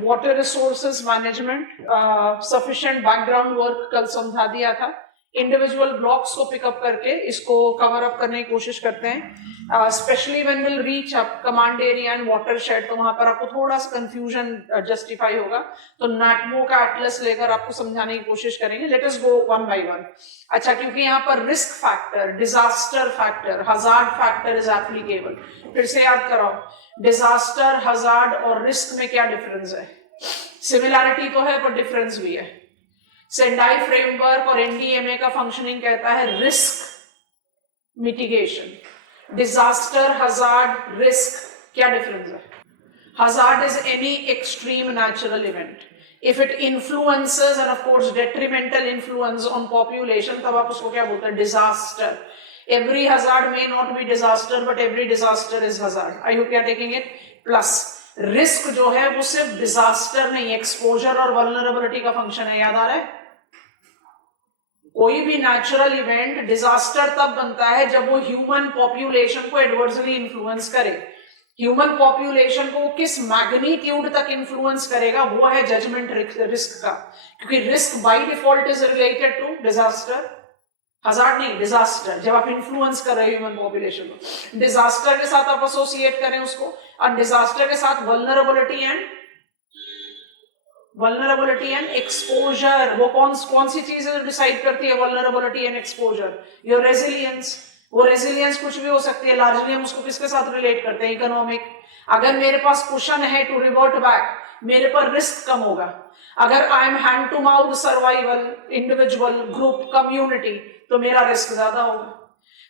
Water resources management sufficient background work कल समझा दिया था। इंडिविजुअल ब्लॉक्स को पिकअप करके इसको कवर अप करने की कोशिश करते हैं, specially when will reach up command area and water shade, तो वहां पर आपको थोड़ा सा कंफ्यूजन जस्टिफाई होगा, तो नाटमो का एटलस लेकर आपको समझाने की कोशिश करेंगे। Let us go one by one. अच्छा, क्योंकि यहाँ पर risk factor, disaster factor, hazard factor is applicable. फिर से याद कराओ, डिजास्टर, हजार्ड और रिस्क में क्या डिफरेंस है? सिमिलैरिटी तो है पर डिफरेंस भी है। सेंडाई फ्रेमवर्क और एनडीएमए का फंक्शनिंग कहता है risk mitigation. Disaster, hazard, risk, क्या डिफरेंस है? Hazard is any extreme natural event, if it influences and of course detrimental influence on population, तब आप उसको क्या बोलते हैं? disaster. Every hazard may not be disaster, but every disaster is hazard. Are you taking it? Plus risk जो है वो सिर्फ disaster नहीं, exposure और vulnerability का function है, याद आ रहा है? कोई भी नेचुरल इवेंट डिजास्टर तब बनता है जब वो ह्यूमन पॉपुलेशन को एडवर्सली इन्फ्लुएंस करे। ह्यूमन पॉपुलेशन को किस मैग्नीट्यूड तक इन्फ्लुएंस करेगा, वो है जजमेंट रिस्क का, क्योंकि risk by default is related to disaster, hazard नहीं, डिजास्टर। जब आप इन्फ्लुएंस कर रहे हो ह्यूमन पॉपुलेशन को, डिजास्टर के साथ आप एसोसिएट करें उसको, और डिजास्टर के साथ वल्नरेबिलिटी एंड एक्सपोजर। वो कौन सी चीज डिसाइड करती है vulnerability and exposure? Your resilience. वो रेजिलियंस कुछ भी हो सकती है, लार्जली हम उसको किसके साथ रिलेट करते हैं? इकोनॉमिक। अगर मेरे पास कुशन है टू रिवर्ट बैक, मेरे पर रिस्क कम होगा। अगर I am hand to mouth survival, individual, group, community, तो मेरा रिस्क ज्यादा होगा।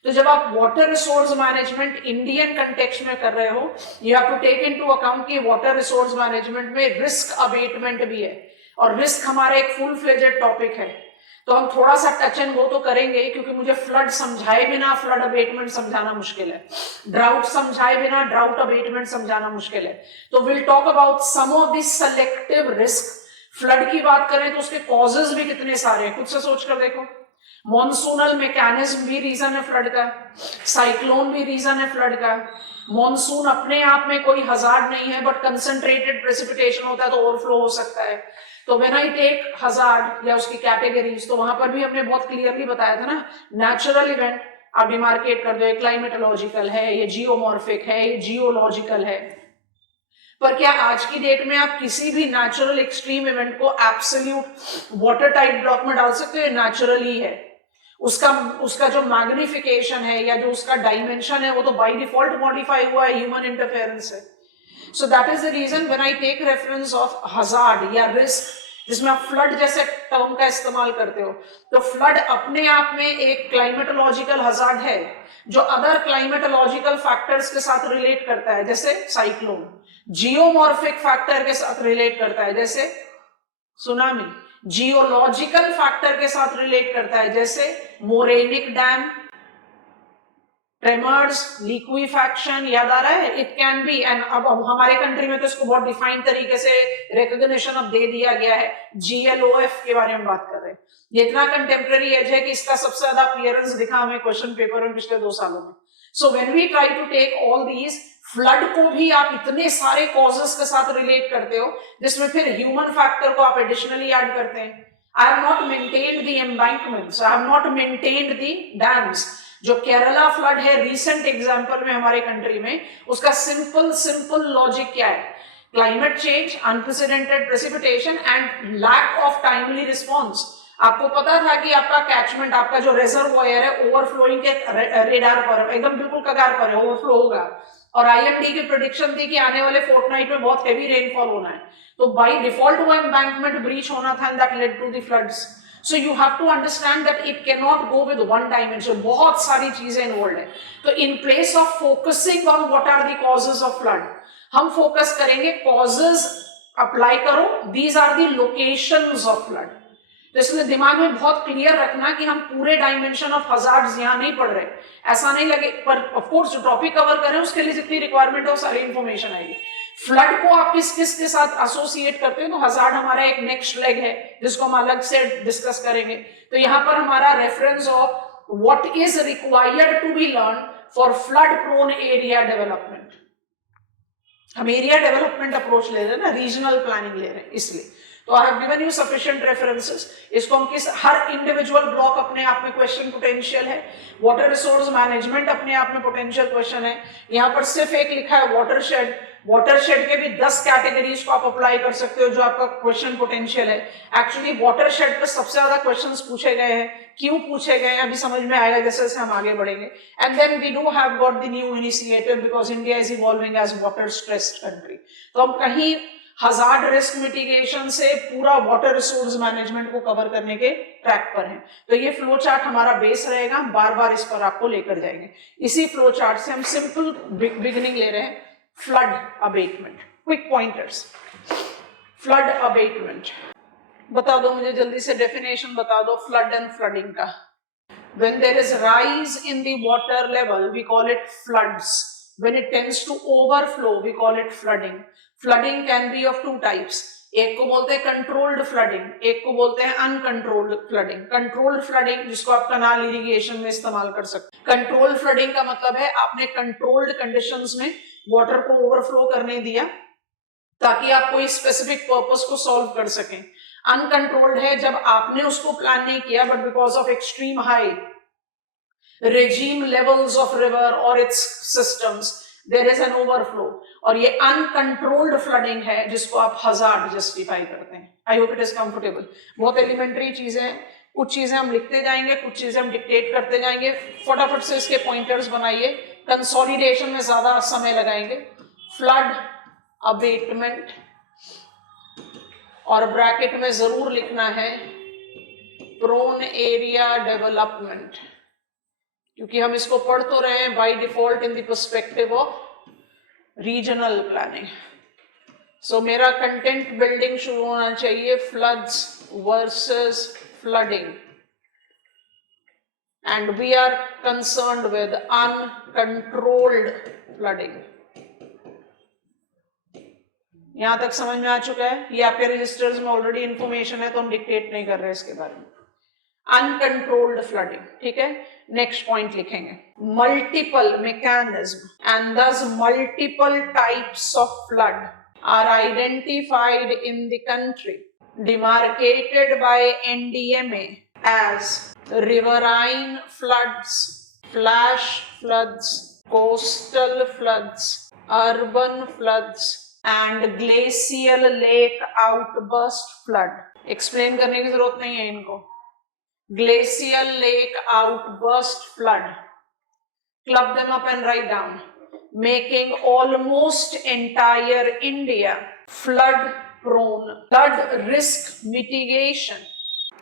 तो जब आप water resource management Indian context में कर रहे हो, you have to take into account कि वाटर रिसोर्स मैनेजमेंट में रिस्क अबेटमेंट भी है, और रिस्क हमारा एक फुल फ्लेजेड टॉपिक है। तो हम थोड़ा सा टच एंड गो तो करेंगे, क्योंकि मुझे फ्लड समझाए बिना फ्लड अबेटमेंट समझाना मुश्किल है, ड्राउट समझाए बिना ड्राउट अबेटमेंट समझाना मुश्किल है। तो will talk about some of the selective risk. Flood की बात करें तो उसके कॉजेज भी कितने सारे हैं, खुद से सोच कर देखो। मॉनसूनल मैकेनिज्म भी रीजन है फ्लड का, साइक्लोन भी रीजन है फ्लड का। मॉनसून अपने आप में कोई हजार्ड नहीं है, बट कंसंट्रेटेड प्रेसिपिटेशन होता है तो ओवरफ्लो हो सकता है। तो व्हेन आई टेक हजार्ड या उसकी कैटेगरीज, तो वहां पर भी हमने बहुत क्लियरली बताया था ना, नेचुरल इवेंट आप डिमार्केट कर दो, ये क्लाइमेटोलॉजिकल है, ये जियोमॉर्फिक है, ये जियोलॉजिकल है। पर क्या आज की डेट में आप किसी भी नेचुरल एक्सट्रीम इवेंट को एब्सोल्यूट वाटर टाइप ब्लॉक में डाल सकते हो? नेचुरली है, उसका जो मैग्निफिकेशन है या जो उसका डायमेंशन है, वो तो बाय डिफॉल्ट मॉडिफाई हुआ है ह्यूमन इंटरफेरेंस से। So that is the reason when I take reference of hazard या रिस्क, जिसमें आप फ्लड जैसे टर्म का इस्तेमाल करते हो, तो फ्लड अपने आप में एक क्लाइमेटोलॉजिकल हजार्ड है जो अदर क्लाइमेटोलॉजिकल फैक्टर्स के साथ रिलेट करता है, जैसे साइक्लोन। जियोमॉर्फिक फैक्टर के साथ रिलेट करता है, जैसे सुनामी। जियोलॉजिकल फैक्टर के साथ रिलेट करता है, जैसे मोरेनिक डैम, ट्रेमर्स, लिक्विफैक्शन, याद आ रहा है? इट कैन बी, एंड अब हमारे कंट्री में तो इसको बहुत डिफाइंड तरीके से रिकॉग्निशन अब दे दिया गया है। जीएलओएफ के बारे में बात कर रहे हैं, ये इतना कंटेम्प्रेरी एज है कि इसका सबसे ज्यादा अपीयरेंस दिखा हमें क्वेश्चन पेपर में पिछले 2 सालों में। So when we try to take all these, flood को भी आप इतने सारे कॉजेस के साथ रिलेट करते हो, जिसमें फिर ह्यूमन फैक्टर को आप एडिशनली ऐड करते हैं। I have not maintained the embankments, I have not maintained the dams. जो केरला फ्लड है रिसेंट एग्जांपल में हमारे कंट्री में, उसका सिंपल लॉजिक क्या है? Climate change, unprecedented precipitation and lack of timely response. आपको पता था कि आपका कैचमेंट, आपका जो रिजर्वॉयर है, ओवरफ्लोइंग के रेडार पर, एकदम बिल्कुल कगार पर है, ओवरफ्लो होगा। और आईएमडी की प्रेडिक्शन थी कि आने वाले फोर्टनाइट में बहुत हेवी रेनफॉल होना है, तो बाय डिफॉल्ट वो एम्बैंकमेंट ब्रीच होना था, and that led to the floods. So you have to understand that it cannot go with one dimension, बहुत सारी चीजें इन्वॉल्व है। तो in place of focusing on what are the causes of flood, हम focus करेंगे causes apply करो, these are the locations of flood। तो इसलिए दिमाग में बहुत क्लियर रखना कि हम पूरे डायमेंशन ऑफ हजार्ड्स यहाँ नहीं पढ़ रहे, ऐसा नहीं लगे। पर ऑफ कोर्स जो टॉपिक कवर करें उसके लिए जितनी रिक्वायरमेंट हो सारी इंफॉर्मेशन आएगी। फ्लड को आप किस किस के साथ एसोसिएट करते हैं? तो हजार्ड हमारा एक नेक्स्ट लेग है जिसको हम अलग से डिस्कस करेंगे। तो यहाँ पर हमारा reference of what is required to be learn for flood prone area development. हम एरिया डेवलपमेंट अप्रोच ले रहे हैं ना, रीजनल प्लानिंग ले रहे हैं, इसलिए। तो I have given you sufficient references. इसको हम किस, हर इंडिविजुअल ब्लॉक अपने आप में क्वेश्चन पोटेंशियल है। वाटर रिसोर्स मैनेजमेंट अपने आप में पोटेंशियल क्वेश्चन है। यहाँ पर सिर्फ एक लिखा है वाटरशेड, वाटरशेड के भी 10 कैटेगरीज को आप अप्लाई कर सकते हो जो आपका क्वेश्चन पोटेंशियल है। एक्चुअली वाटरशेड पे सबसे ज्यादा क्वेश्चंस पूछे गए हैं। क्यों पूछे गए हैं अभी समझ में आएगा जैसे जैसे हम आगे बढ़ेंगे। And then we do have got the new initiative because India is evolving as water stressed country. तो हम कहीं हजार्ड रिस्क मिटिगेशन से पूरा वाटर रिसोर्स मैनेजमेंट को कवर करने के ट्रैक पर हैं। तो ये फ्लो चार्ट हमारा बेस रहेगा, हम बार बार इस पर आपको लेकर जाएंगे। इसी फ्लो चार्ट से हम सिंपल बिगिनिंग ले रहे हैं, flood abatement. Quick pointers, flood abatement बता दो मुझे जल्दी से, डेफिनेशन बता दो फ्लड एंड फ्लडिंग का। When there is rise in the water level, we call it floods. When it tends to overflow, we call it flooding. Flooding can be of two types. एक को बोलते हैं controlled flooding, एक को बोलते हैं uncontrolled flooding. Controlled flooding जिसको आप कनाल इरिगेशन में इस्तेमाल कर सकते हैं। कंट्रोल्ड फ्लडिंग का मतलब है आपने कंट्रोल्ड कंडीशंस में वाटर को ओवरफ्लो करने दिया ताकि आप कोई स्पेसिफिक पर्पस को सॉल्व कर सकें। अनकंट्रोल्ड है जब आपने उसको प्लान नहीं किया but because of extreme high regime levels of river or its systems there is an overflow, और ये uncontrolled flooding है जिसको आप hazard justify करते हैं। I hope it is comfortable। बहुत एलिमेंट्री चीजें हैं, कुछ चीजें हम लिखते जाएंगे, कुछ चीजें हम डिक्टेट करते जाएंगे। फटाफट से इसके पॉइंटर्स बनाइए, कंसोलिडेशन में ज्यादा समय लगाएंगे। फ्लड अबेटमेंट, और ब्रैकेट में जरूर लिखना है प्रोन एरिया डेवलपमेंट, क्योंकि हम इसको पढ़ तो रहे हैं by default in the perspective of regional planning. So मेरा कंटेंट बिल्डिंग शुरू होना चाहिए, floods versus flooding, and we are concerned with uncontrolled flooding. यहां तक समझ में आ चुका है? ये आपके रजिस्टर्स में ऑलरेडी इंफॉर्मेशन है तो हम डिक्टेट नहीं कर रहे इसके बारे में। अनकंट्रोल्ड फ्लडिंग, ठीक है। नेक्स्ट पॉइंट लिखेंगे, multiple mechanism and thus multiple types of flood are identified in the country demarcated by NDMA as riverine floods, flash floods, coastal floods, urban floods and glacial lake outburst flood। Explain करने की जरूरत नहीं है इनको। glacial lake outburst flood, club them up and write down, making almost entire India flood prone। Flood risk mitigation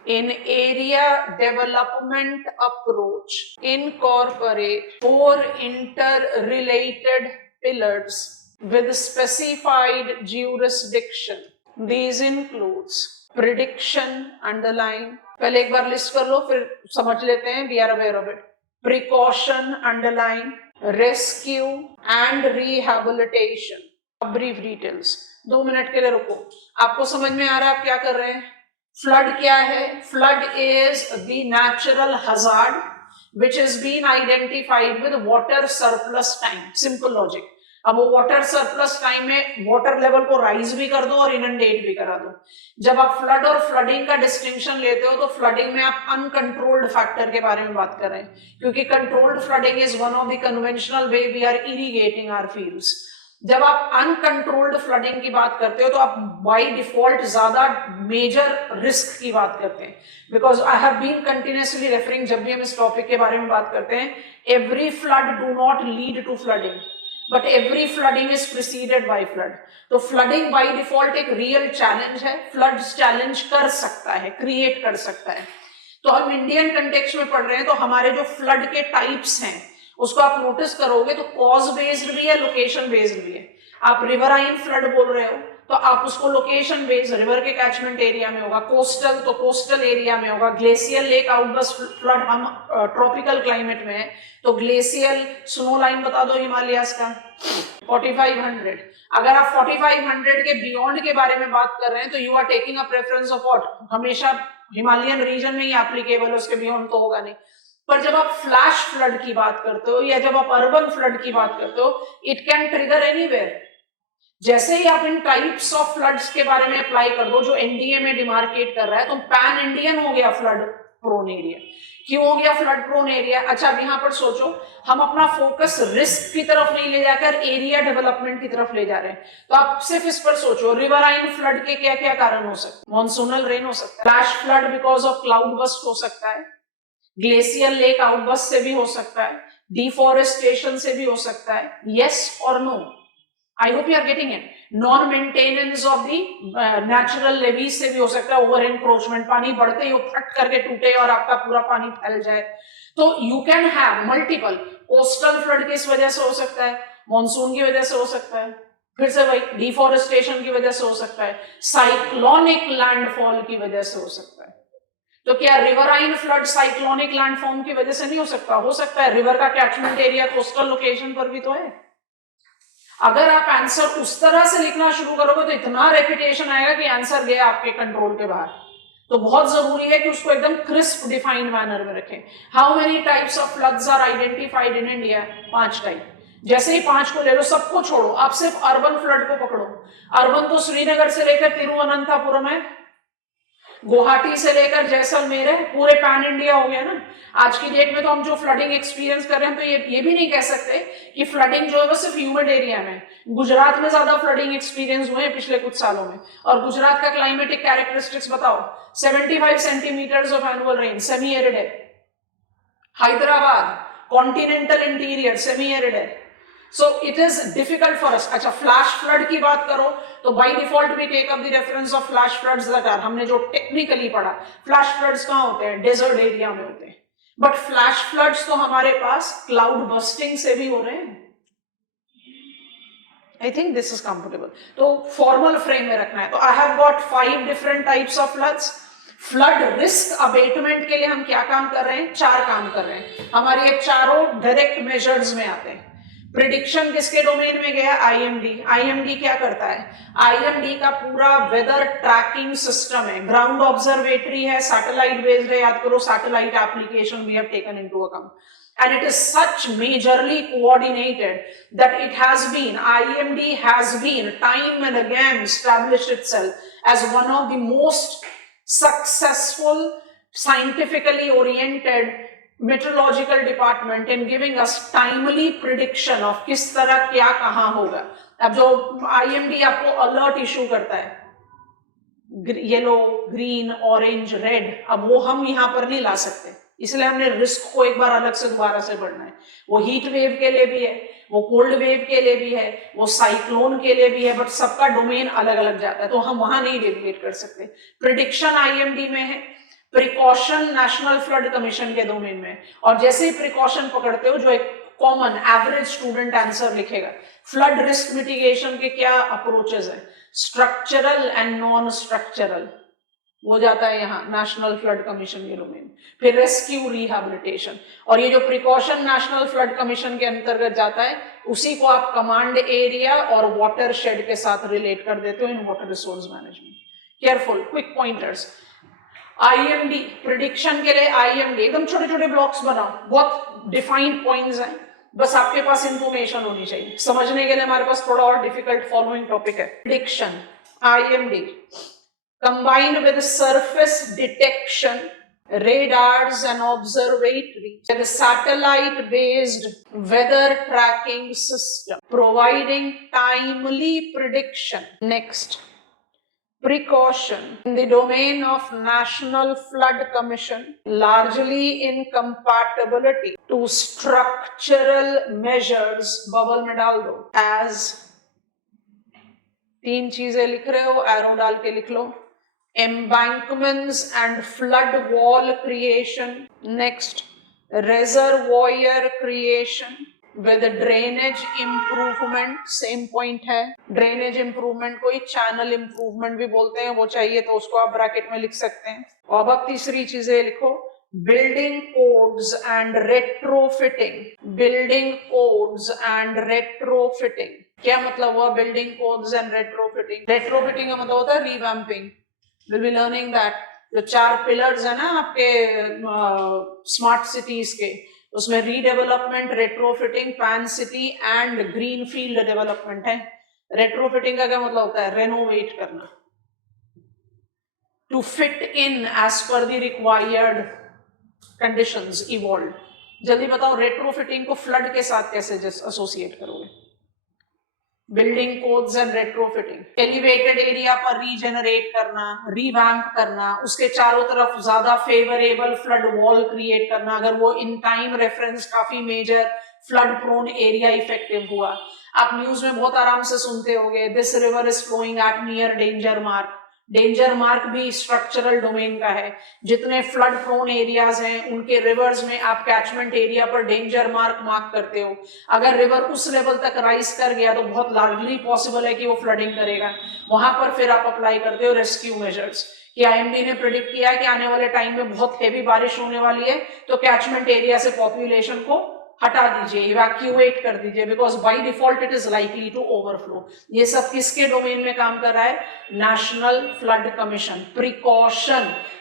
in area development approach incorporate 4 interrelated pillars with specified jurisdiction। These includes prediction, underline, पहले एक बार list कर लो फिर समझ लेते हैं, we are aware of it. Precaution, underline, rescue and rehabilitation. Brief details, 2 minute के लिए रुको। आपको समझ में आ रहा है आप क्या कर रहे हैं? फ्लड क्या है? Flood is the natural hazard which is been identified with water surplus time. Simple logic. अब वो वाटर सरप्लस टाइम में वाटर लेवल को राइज भी कर दो और इनंडेट भी करा दो। जब आप फ्लड और फ्लडिंग का डिस्टिंक्शन लेते हो तो फ्लडिंग में आप अनकंट्रोल्ड फैक्टर के बारे में बात कर रहे हैं, क्योंकि controlled flooding is one of the conventional way we are irrigating our fields. जब आप अनकंट्रोल्ड फ्लडिंग की बात करते हो तो आप बाय डिफॉल्ट ज्यादा मेजर रिस्क की बात करते हैं, because I have been continuously referring, जब भी हम इस टॉपिक के बारे में बात करते हैं, every flood do not lead to flooding but every flooding is preceded by flood. तो फ्लडिंग बाय डिफॉल्ट एक रियल चैलेंज है, फ्लड चैलेंज कर सकता है, क्रिएट कर सकता है। तो हम इंडियन कंटेक्स्ट में पढ़ रहे हैं तो हमारे जो फ्लड के टाइप्स हैं उसको आप नोटिस करोगे तो कॉज बेस्ड भी है, लोकेशन बेस्ड भी है। आप रिवराइन फ्लड बोल रहे हो तो आप उसको लोकेशन बेस्ड, रिवर के कैचमेंट एरिया में होगा। कोस्टल तो कोस्टल एरिया में होगा। ग्लेशियल लेक आउटबर्स्ट फ्लड हम ट्रॉपिकल क्लाइमेट में है तो ग्लेशियल स्नो लाइन बता दो हिमालयास का 4500। अगर आप 4500 के बियॉन्ड के बारे में बात कर रहे हैं तो you are taking a preference of what, हमेशा हिमालयन रीजन में ही एप्लीकेबल है, उसके बियॉन्ड तो होगा नहीं। पर जब आप फ्लैश फ्लड की बात करते हो या जब आप अर्बन फ्लड की बात करते हो, इट कैन ट्रिगर एनीवेयर। जैसे ही आप इन टाइप्स ऑफ फ्लड्स के बारे में अप्लाई कर दो जो एनडीए में डिमार्केट कर रहा है, तो पैन इंडियन हो गया फ्लड प्रोन एरिया। क्यों हो गया फ्लड प्रोन एरिया? अच्छा, अब यहां पर सोचो, हम अपना फोकस रिस्क की तरफ नहीं ले जाकर एरिया डेवलपमेंट की तरफ ले जा रहे हैं, तो आप सिर्फ इस पर सोचो, रिवराइन फ्लड के क्या क्या कारण हो सकते हैं? मॉनसूनल रेन हो सकता है, flash flood because of cloud bast हो सकता है, ग्लेशियल लेक आउटबस्ट से भी हो सकता है, डिफॉरेस्टेशन से भी हो सकता है। Yes or no? I hope you are getting it. Non maintenance of the natural levees से भी हो सकता है, ओवर एनक्रोचमेंट, पानी बढ़ते ही वो फट करके टूटे और आपका पूरा पानी फैल जाए। तो you can have multiple. Coastal flood किस वजह से हो सकता है? मॉनसून की वजह से हो सकता है, फिर से वही डिफॉरेस्टेशन की वजह से हो सकता है, साइक्लोनिक लैंडफॉल की वजह से हो सकता है। तो क्या रिवराइन फ्लड साइक्लोनिक लैंडफॉर्म की वजह से नहीं हो सकता? हो सकता है। रिवर का कैचमेंट एरिया कोस्टल लोकेशन पर भी तो है। अगर आप आंसर उस तरह से लिखना शुरू करोगे तो इतना रेपिटेशन आएगा कि आंसर गया आपके कंट्रोल के बाहर। तो बहुत जरूरी है कि उसको एकदम क्रिस्प डिफाइंड मैनर में रखें। How many types of floods are identified in India? 5 type. जैसे ही 5 को ले लो, सबको छोड़ो, आप सिर्फ अर्बन फ्लड को पकड़ो। अर्बन तो श्रीनगर से लेकर तिरुवनंतपुरम है, गुवाहाटी से लेकर जैसलमेर है, पूरे पैन इंडिया हो गया ना। आज की डेट में तो हम जो फ्लडिंग एक्सपीरियंस कर रहे हैं, तो ये भी नहीं कह सकते कि फ्लडिंग जो है वो सिर्फ ह्यूमिड एरिया में। गुजरात में ज्यादा फ्लडिंग एक्सपीरियंस हुए हैं पिछले कुछ सालों में। और गुजरात का क्लाइमेटिक कैरेक्टरिस्टिक्स बताओ। 75 centimetres of annual rain, semi arid है। Hyderabad continental interior, semi arid है। So it is difficult for us. अच्छा, फ्लैश फ्लड की बात करो तो by default we take up the reference of flash floods that are, हमने जो टेक्निकली पढ़ा, फ्लैश फ्लड्स कहाँ होते हैं? डेजर्ट एरिया में होते हैं। बट फ्लैश फ्लड्स तो हमारे पास क्लाउड बस्टिंग से भी हो रहे हैं। I think this is comfortable. तो फॉर्मल फ्रेम में रखना है। तो I have got 5 different types of floods. Flood risk abatement के लिए हम क्या काम कर रहे हैं? 4 काम कर रहे हैं। हमारे ये चारों डायरेक्ट मेजर्स में आते हैं। प्रिडिक्शन किसके डोमेन में गया? आईएमडी। आईएमडी क्या करता है? आईएमडी का पूरा वेदर ट्रैकिंग सिस्टम है, ग्राउंड ऑब्जर्वेटरी है, सैटेलाइट बेस्ड है। याद करो, satellite application we have taken into account, and it is such majorly coordinated that it has been, IMD has been time and again established itself as one of the most successful, scientifically oriented meteorological department in giving us timely prediction of किस तरह क्या कहां होगा। अब जो IMD आपको alert issue करता है, येलो, ग्रीन, ऑरेंज, रेड, अब वो हम यहां पर नहीं ला सकते, इसलिए हमने रिस्क को एक बार अलग से दोबारा से बढ़ना है। वो हीट वेव के लिए भी है, वो कोल्ड वेव के लिए भी है, वो साइक्लोन के लिए भी है, बट सबका डोमेन अलग अलग जाता है, तो हम वहां नहीं डेविएट कर सकते। प्रिडिक्शन आईएमडी में है, प्रिकॉशन नेशनल फ्लड कमीशन के डोमेन में। और जैसे ही प्रिकॉशन पकड़ते हो, जो एक कॉमन एवरेज स्टूडेंट आंसर लिखेगा, फ्लड रिस्क मिटिगेशन के क्या अप्रोचेस हैं, स्ट्रक्चरल एंड नॉन स्ट्रक्चरल, वो जाता है यहाँ नेशनल फ्लड कमीशन के डोमेन। फिर रेस्क्यू रिहैबिलिटेशन, और ये जो प्रिकॉशन नेशनल फ्लड कमीशन के अंतर्गत जाता है, उसी को आप कमांड एरिया और वाटर शेड के साथ रिलेट कर देते हो in water resource management. Careful, quick pointers. IMD prediction के लिए आईएमडी एकदम छोटे छोटे ब्लॉक्स बनाओ, बहुत डिफाइंड पॉइंट्स हैं, बस आपके पास इंफॉर्मेशन होनी चाहिए। समझने के लिए हमारे पास थोड़ा और डिफिकल्ट फॉलोइंग टॉपिक है। Prediction IMD combined with surface detection, radars and observatory, with a satellite based weather tracking system providing timely prediction. Next, precaution in the domain of National Flood Commission, largely incompatibility to structural measures, bubble में डाल दो, as 3 चीजें लिख रहे हो, arrow डाल के लिख लो। embankments and flood wall creation. Next, reservoir creation with drainage improvement, same point है। drainage improvement को ही channel improvement भी बोलते हैं, वो चाहिए तो उसको आप ब्रैकेट में लिख सकते हैं। और अब 3 चीजें लिखो, building codes and retrofitting, building codes and retrofitting। क्या मतलब हुआ building codes and retrofitting? Retrofitting का मतलब होता है revamping. Will be learning that. जो 4 पिलर्स है ना आपके स्मार्ट सिटीज के, उसमें redevelopment, retrofitting, pan city and green field development है। रेट्रोफिटिंग का क्या मतलब होता है? रेनोवेट करना, to fit in as per the required conditions evolve. जल्दी बताओ, रेट्रोफिटिंग को फ्लड के साथ कैसे एसोसिएट करोगे? Building codes and retrofitting, elevated area पर रीजेनरेट करना, रिवैम्प करना, उसके चारों तरफ ज्यादा फेवरेबल फ्लड वॉल क्रिएट करना, अगर वो इन टाइम रेफरेंस काफी major flood prone area effective हुआ। आप न्यूज में बहुत आराम से सुनते होंगे, this river is flowing at near danger mark. Danger mark भी स्ट्रक्चरल डोमेन का है। जितने फ्लड प्रोन एरियाज हैं उनके रिवर्स में आप कैचमेंट एरिया पर डेंजर मार्क करते हो। अगर रिवर उस लेवल तक राइज कर गया तो बहुत लार्जली पॉसिबल है कि वो फ्लडिंग करेगा। वहां पर फिर आप अप्लाई करते हो रेस्क्यू मेजर्स, कि आईएमडी ने प्रिडिक्ट किया है कि आने वाले टाइम में बहुत हेवी बारिश होने वाली है, तो कैचमेंट एरिया से पॉपुलेशन को हटा दीजिए, इवैक्यूएट कर दीजिए, because by default it is likely to overflow. ये सब किसके डोमेन में काम कर रहा है? National flood commission.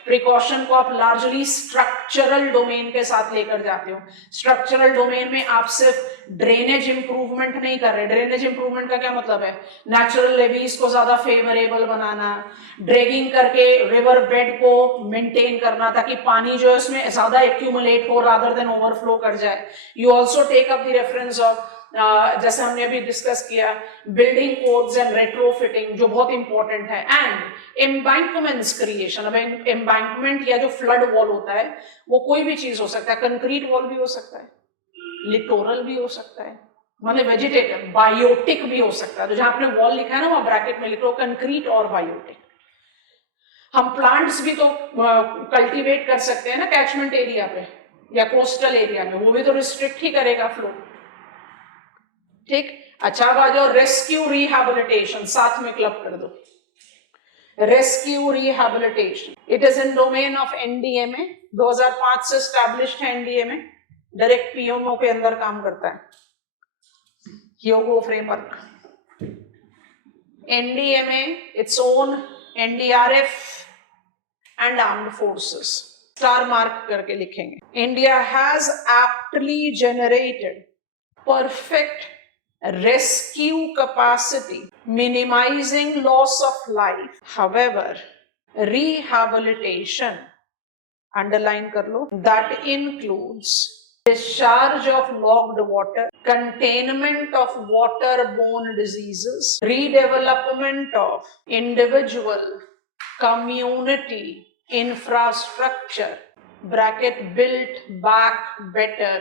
प्रिकॉशन को आप लार्जली स्ट्रक्चरल डोमेन के साथ लेकर जाते हो। स्ट्रक्चरल डोमेन में आप सिर्फ ड्रेनेज इंप्रूवमेंट नहीं कर रहे। ड्रेनेज इंप्रूवमेंट का क्या मतलब है? नेचुरल लेवीज को ज्यादा फेवरेबल बनाना, ड्रैगिंग करके रिवर बेड को मेंटेन करना ताकि पानी जो है उसमें ज्यादा एक्यूमुलेट हो रादर देन ओवरफ्लो कर जाए। You also take up the reference of जैसे हमने अभी डिस्कस किया, बिल्डिंग कोड्स एंड रेट्रोफिटिंग जो बहुत इंपॉर्टेंट है, एंड एम्बैंकमेंट्स क्रिएशन। अब एम्बैंकमेंट या जो फ्लड वॉल होता है वो कोई भी चीज हो सकता है, कंक्रीट वॉल भी हो सकता है, लिटोरल भी हो सकता है, मतलब वेजिटेटिव, बायोटिक भी हो सकता है। तो जहां आपने वॉल लिखा है ना वहां ब्रैकेट में लिख लो कंक्रीट और बायोटिक। हम प्लांट्स भी तो कल्टीवेट कर सकते हैं ना कैचमेंट एरिया पे या कोस्टल एरिया में, वो भी तो रिस्ट्रिक्ट ही करेगा फ्लो। ठीक, अच्छा अब आ जाओ रेस्क्यू रिहैबिलिटेशन, साथ में क्लब कर दो। Rescue rehabilitation, it is in domain of NDMA, 2005 से एस्टैब्लिश्ड है एनडीएमए, डायरेक्ट पीएमओ के अंदर काम करता है, Hyogo framework. NDMA its own NDRF and armed forces, star mark करके लिखेंगे। India has aptly generated perfect rescue capacity, minimizing loss of life. However, rehabilitation, underline kar lo, that includes discharge of logged water, containment of waterborne diseases, redevelopment of individual, community, infrastructure, bracket built back better,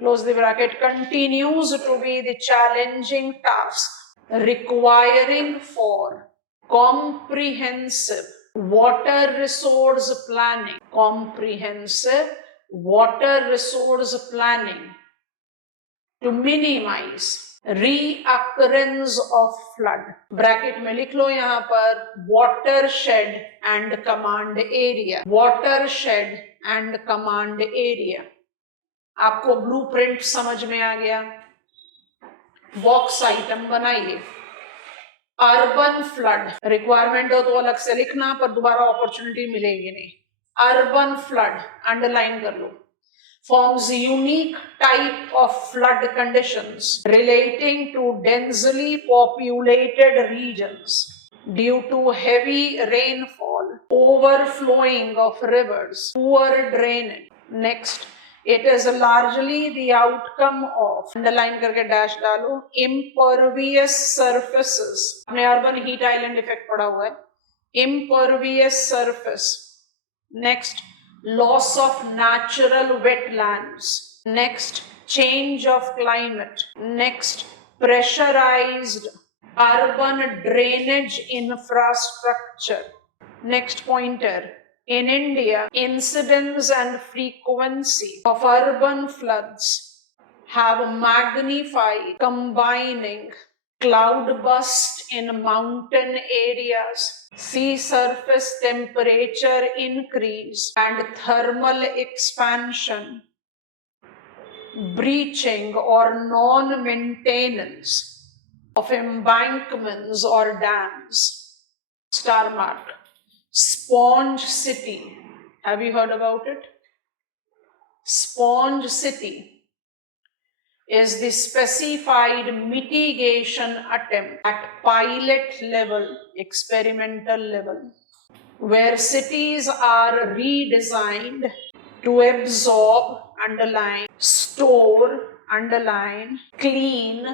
close the bracket, continues to be the challenging task requiring for comprehensive water resource planning, comprehensive water resource planning to minimize reoccurrence of flood. Bracket में लिख लो यहां पर watershed and command area, watershed and command area। आपको blueprint समझ में आ गया, box item बनाइए। अर्बन फ्लड रिक्वायरमेंट हो तो अलग से लिखना, पर दोबारा अपॉर्चुनिटी मिलेगी नहीं। अर्बन फ्लड अंडरलाइन कर लो, forms a unique type of flood conditions relating to densely populated regions due to heavy rainfall, overflowing of rivers, poor drainage. Next, it is largely the outcome of, underline करके dash डालो, impervious surfaces। अपने urban heat island effect पड़ा हुआ है, impervious surface। Next, loss of natural wetlands. Next, change of climate. Next, pressurized urban drainage infrastructure. Next pointer, in India, incidence and frequency of urban floods have magnified, combining cloudburst in mountain areas, sea surface temperature increase and thermal expansion, breaching or non-maintenance of embankments or dams. Star mark. Sponge City, have you heard about it? Sponge City, is the specified mitigation attempt at pilot level, experimental level, where cities are redesigned to absorb, underline, store, underline, clean,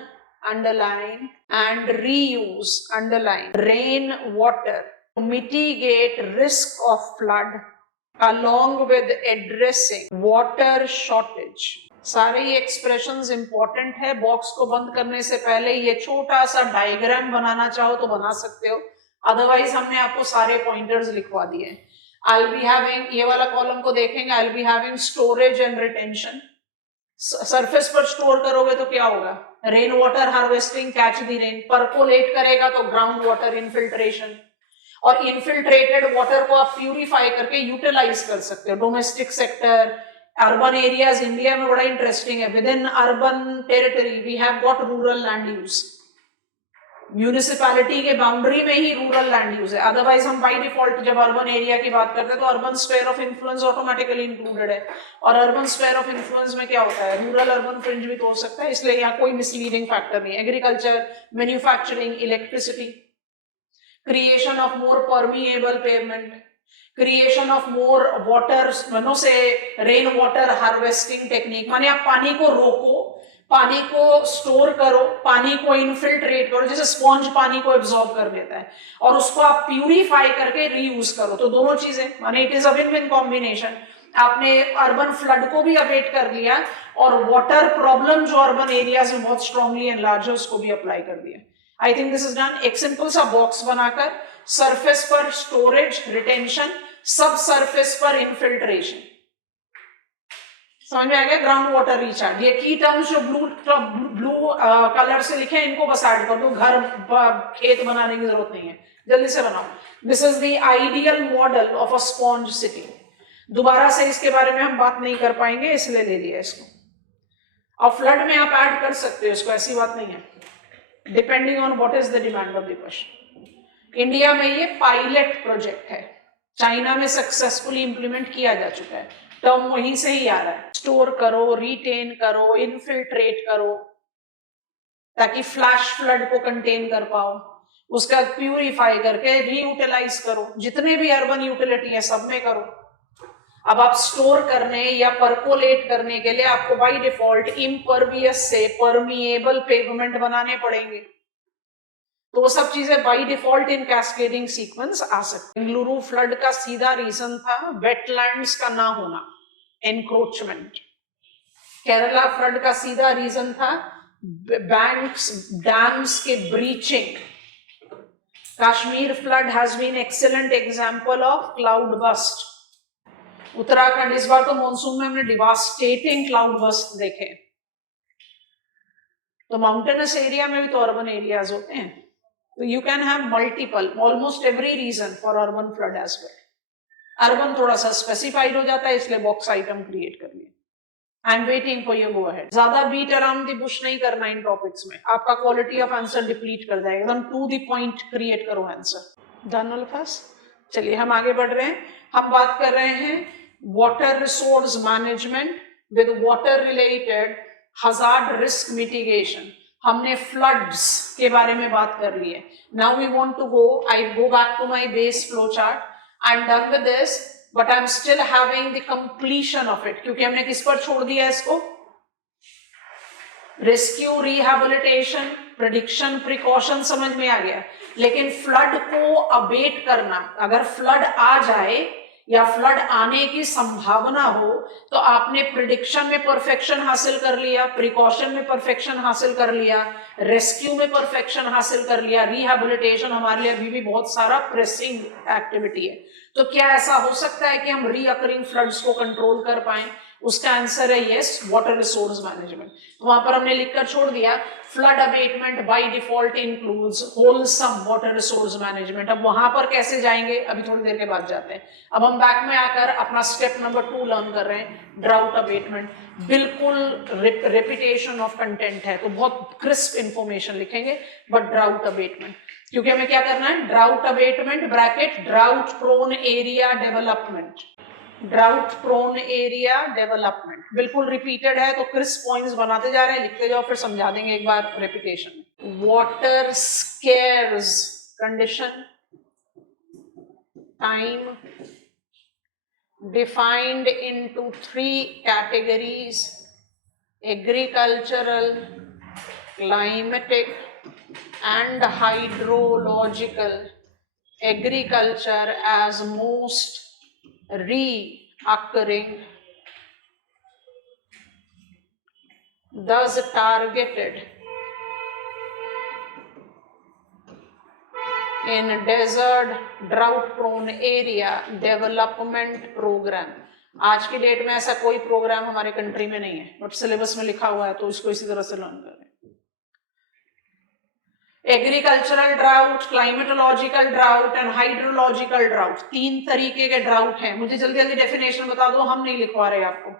underline, and reuse, underline, rain water to mitigate risk of flood along with addressing water shortage. सारे ये expressions important है. Box को बंद करने से पहले ये छोटा सा डायग्राम बनाना चाहो तो बना सकते हो, अदरवाइज हमने आपको सारे पॉइंटर्स लिखवा दिए. आई विल बी हैविंग, ये वाला कॉलम को देखेंगे, I will be having storage and retention. Surface पर स्टोर करोगे तो क्या होगा? Rain water harvesting, catch the rain. Percolate करेगा तो ग्राउंड वाटर इन्फिल्ट्रेशन, और इन्फिल्ट्रेटेड वाटर को आप प्यूरिफाई करके यूटिलाइज कर सकते हो. Domestic sector, urban areas India में बड़ा इंटरेस्टिंग है. Within urban territory we have got rural land use. Municipality के बाउंड्री में ही रूरल लैंड यूज है. अदरवाइज हम बाय डिफॉल्ट जब अर्बन एरिया की बात करते हैं तो urban sphere of influence automatically included है, और अर्बन स्फीयर ऑफ इन्फ्लुएंस में क्या होता है? रूरल अर्बन फ्रिंज भी तो हो सकता है, इसलिए यहाँ कोई मिसलीडिंग फैक्टर नहीं. Agriculture, manufacturing, electricity, creation of more permeable pavement, creation of more water, मानो से रेन वाटर हार्वेस्टिंग टेक्निक, माने आप पानी को रोको, पानी को स्टोर करो, पानी को इन्फिल्ट्रेट करो, जैसे स्पॉन्ज पानी को एब्जॉर्ब कर लेता है, और उसको आप प्यूरिफाई करके रीयूज करो. तो दोनों चीजें, माने it is a win win combination. आपने अर्बन फ्लड को भी अवेट कर लिया, और वाटर प्रॉब्लम जो अर्बन एरियाज में बहुत स्ट्रांगली एनलार्ज है उसको भी अप्लाई कर दिया. आई थिंक दिस इज डन. एक सिंपल सा बॉक्स बनाकर सरफेस पर स्टोरेज, रिटेंशन, सब सरफेस पर इन्फिल्ट्रेशन. समझ में आ गया? Ground water recharge. ये की टर्म्स जो ब्लू कलर से लिखे हैं इनको बस ऐड कर दो. घर खेत बनाने की जरूरत नहीं है, जल्दी से बनाओ. This is the ideal model of a sponge city. दोबारा से इसके बारे में हम बात नहीं कर पाएंगे, इसलिए ले लिया इसको. अब फ्लड में आप ऐड कर सकते हो इसको, ऐसी बात नहीं है, depending on what is the demand of the question. India में ये पायलट प्रोजेक्ट है, चाइना में सक्सेसफुली इंप्लीमेंट किया जा चुका है. टर्म वहीं से ही आ रहा है. स्टोर करो, रिटेन करो, इन्फिल्ट्रेट करो, ताकि फ्लैश फ्लड को कंटेन कर पाओ, उसका प्यूरिफाई करके रीयूटिलाइज करो. जितने भी अर्बन यूटिलिटी है सब में करो. अब आप स्टोर करने या परकोलेट करने के लिए आपको बाय डिफॉल्ट इम्परवियस से परमिएबल पेवमेंट बनाने पड़ेंगे. तो वो सब चीजें by default in cascading sequence आ सकती. बेंगलुरु फ्लड का सीधा रीजन था वेटलैंड्स का ना होना, एनक्रोचमेंट. केरला फ्लड का सीधा रीजन था बैंक्स, डैम्स के breaching. Kashmir flood has been excellent example of cloud burst. Uttarakhand, इस बार तो मॉनसून में हमने डिवास्टेटिंग क्लाउड बस्ट देखे. तो माउंटेनस एरिया में भी तो अर्बन एरियाज होते हैं. तो you can have multiple, almost every region for urban flood as well. Urban थोड़ा सा स्पेसिफाइड हो जाता है, इसलिए बॉक्स आइटम क्रिएट कर लिए. I am waiting for you, go ahead. ज्यादा बीट अराउंड द बुश नहीं करना इन टॉपिक्स में, आपका क्वालिटी ऑफ आंसर डिप्लीट कर जाएगा. एकदम टू द पॉइंट क्रिएट करो answer. Done all of us? चलिए हम आगे बढ़ रहे हैं. हम बात कर रहे हैं water resource management with water related hazard risk mitigation. हमने फ्लड्स के बारे में बात कर ली है. Now we want to go, I go back to my base flow chart. I am done with this, but I am still having the completion of it, क्योंकि हमने किस पर छोड़ दिया इसको? रेस्क्यू, रिहैबिलिटेशन, प्रेडिक्शन, प्रिकॉशन समझ में आ गया. लेकिन फ्लड को अबेट करना, अगर फ्लड आ जाए या फ्लड आने की संभावना हो, तो आपने प्रिडिक्शन में परफेक्शन हासिल कर लिया, प्रिकॉशन में परफेक्शन हासिल कर लिया, रेस्क्यू में परफेक्शन हासिल कर लिया, रिहैबिलिटेशन हमारे लिए अभी भी बहुत सारा प्रेसिंग एक्टिविटी है. तो क्या ऐसा हो सकता है कि हम रीअकरिंग फ्लड्स को कंट्रोल कर पाए? उसका आंसर है यस, वाटर रिसोर्स मैनेजमेंट. तो वहां पर हमने लिखकर छोड़ दिया flood abatement by default includes wholesome water resource management. अब वहां पर कैसे जाएंगे अभी थोड़ी देर के बाद जाते हैं. अब हम बैक में आकर अपना स्टेप नंबर 2 लर्न कर रहे हैं, ड्राउट अबेटमेंट. बिल्कुल रेपिटेशन ऑफ कंटेंट है तो बहुत क्रिस्प इंफॉर्मेशन लिखेंगे, बट ड्राउट अबेटमेंट, क्योंकि हमें क्या करना है? Drought abatement bracket drought prone area development. Drought prone area development, बिल्कुल रिपीटेड है तो क्रिस्प पॉइंट्स बनाते जा रहे हैं, लिखते जाओ, फिर समझा देंगे एक बार repetition. Water scarce condition, time defined into 3 categories: agricultural, climatic and hydrological. Agriculture as most reoccurring, thus targeted in desert drought prone area development program. आज की डेट में ऐसा कोई प्रोग्राम हमारे कंट्री में नहीं है, बट सिलेबस में लिखा हुआ है तो इसको इसी तरह से लर्न करें। Agricultural drought, climatological drought and hydrological drought, 3 तरीके के ड्राउट हैं। मुझे जल्दी जल्दी डेफिनेशन बता दो, हम नहीं लिखवा रहे आपको,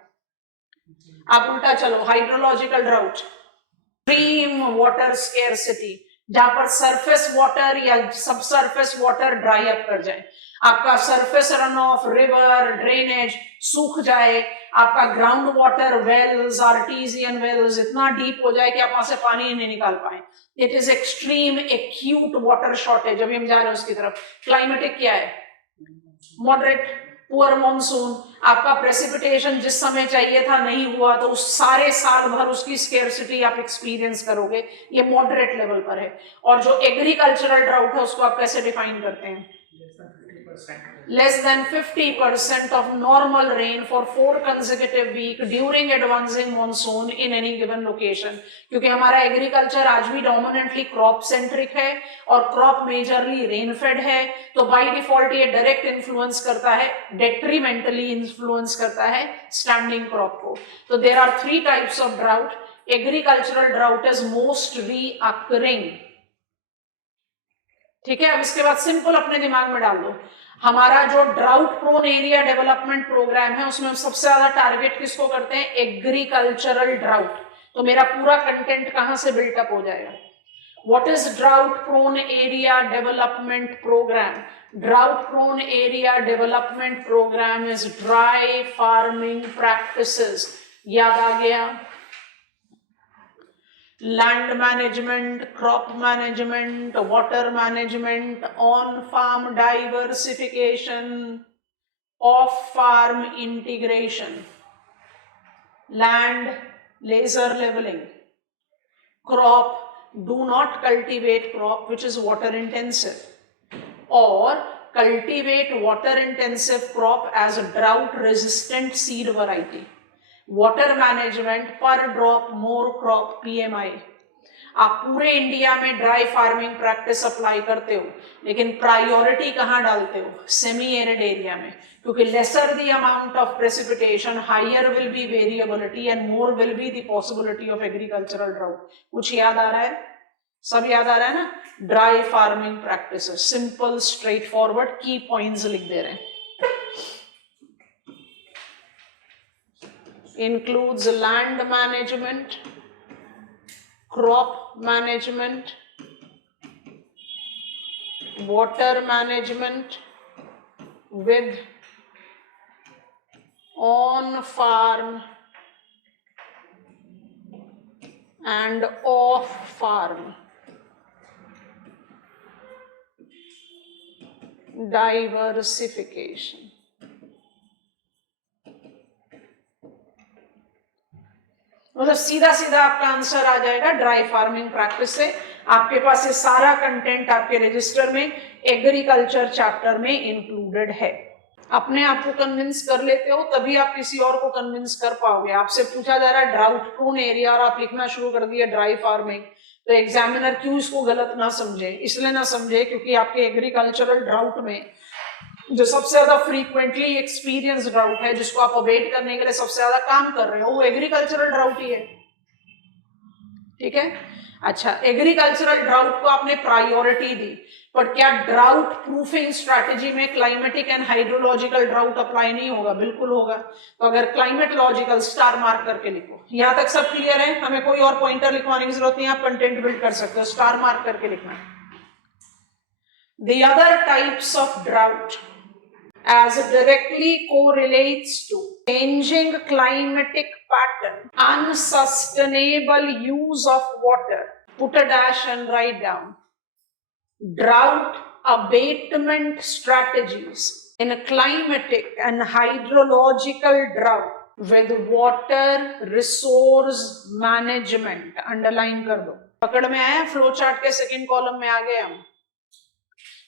आप उल्टा चलो। Hydrological drought, extreme water scarcity, जहां पर सरफेस वाटर या सब सरफेस वाटर ड्राई अप कर जाए, आपका surface run of, river, drainage सूख जाए, आपका ground water Wales, artesian Wales इतना डीप हो जाए कि आप वहां से पानी ही नहीं निकाल पाए। It is extreme acute water shortage, अभी हम जा रहे हैं उसकी तरफ। क्लाइमेटिक क्या है? मॉडरेट, पुअर मॉनसून, आपका प्रेसिपिटेशन जिस समय चाहिए था नहीं हुआ तो उस सारे साल भर उसकी स्केर्सिटी आप एक्सपीरियंस करोगे, ये मॉडरेट लेवल पर है। और जो एग्रीकल्चरल ड्राउट है उसको आप कैसे डिफाइन करते हैं? less than 50% of normal rain for 4 consecutive weeks during advancing monsoon in any given location. क्योंकि हमारा एग्रीकल्चर आज भी डोमिनेंटली क्रॉप सेंट्रिक है और क्रॉप मेजरली रेन फेड है, तो बाय डिफॉल्ट ये डायरेक्ट इन्फ्लुएंस करता है, डेट्रीमेंटली इन्फ्लुएंस करता है स्टैंडिंग क्रॉप को। तो there are 3 types of drought. Agricultural drought is most recurring, ठीक है। अब इसके बाद सिंपल अपने दिमाग में डाल दो, हमारा जो drought prone area development programme है उसमें हम सबसे ज्यादा टारगेट किसको करते हैं? Agricultural drought. तो मेरा पूरा कंटेंट कहां से बिल्टअप हो जाएगा? What is drought prone area development programme? Drought prone area development programme is dry farming practices. याद आ गया? land management, crop management, water management, on-farm diversification, off-farm integration, land laser leveling, crop, do not cultivate crop which is water intensive, or cultivate water intensive crop as a drought resistant seed variety. Water management, पर drop more crop, PMI। आप पूरे India में dry farming practice apply करते हो, लेकिन priority कहां डालते हो? सेमी एरिड एरिया में, क्योंकि lesser the amount of precipitation, higher will be variability and more will be the possibility of agricultural drought. कुछ याद आ रहा है? सब याद आ रहा है ना? Dry farming practice, simple straight forward, की पॉइंट्स लिख दे रहे हैं। Includes land management, crop management, water management with on-farm and off-farm diversification. मतलब सीधा सीधा आपका आंसर आ जाएगा ड्राई फार्मिंग प्रैक्टिस से। आपके पास ये सारा कंटेंट आपके रजिस्टर में एग्रीकल्चर चैप्टर में इंक्लूडेड है। अपने आप को कन्विंस कर लेते हो तभी आप किसी और को कन्विंस कर पाओगे। आपसे पूछा जा रहा है ड्राउट प्रोन एरिया और आप लिखना शुरू कर दिया ड्राई फार्मिंग, तो एग्जामिनर क्यों इसको गलत ना समझे? इसलिए ना समझे क्योंकि आपके एग्रीकल्चरल ड्राउट में जो सबसे ज्यादा फ्रीक्वेंटली एक्सपीरियंस ड्राउट है, जिसको आप अवॉइड करने के लिए सबसे ज्यादा काम कर रहे हो, वो एग्रीकल्चरल ड्राउट ही है, ठीक है। अच्छा, एग्रीकल्चरल ड्राउट को आपने प्रायोरिटी दी, पर क्या ड्राउट प्रूफिंग स्ट्रैटेजी में climatic and hydrological drought apply नहीं होगा? बिल्कुल होगा। तो अगर क्लाइमेटोलॉजिकल स्टार मार्क करके लिखो। यहां तक सब क्लियर है? हमें कोई और पॉइंटर लिखवाने की जरूरत नहीं, आप कंटेंट बिल्ड कर सकते हो, स्टार मार्क करके लिखना। The other types of drought, as directly correlates to changing climatic pattern, unsustainable use of water, put a dash and write down, drought abatement strategies in a climatic and hydrological drought with water resource management, underline कर दो, पकड़ में आया, flow chart के second column में आ गए हम।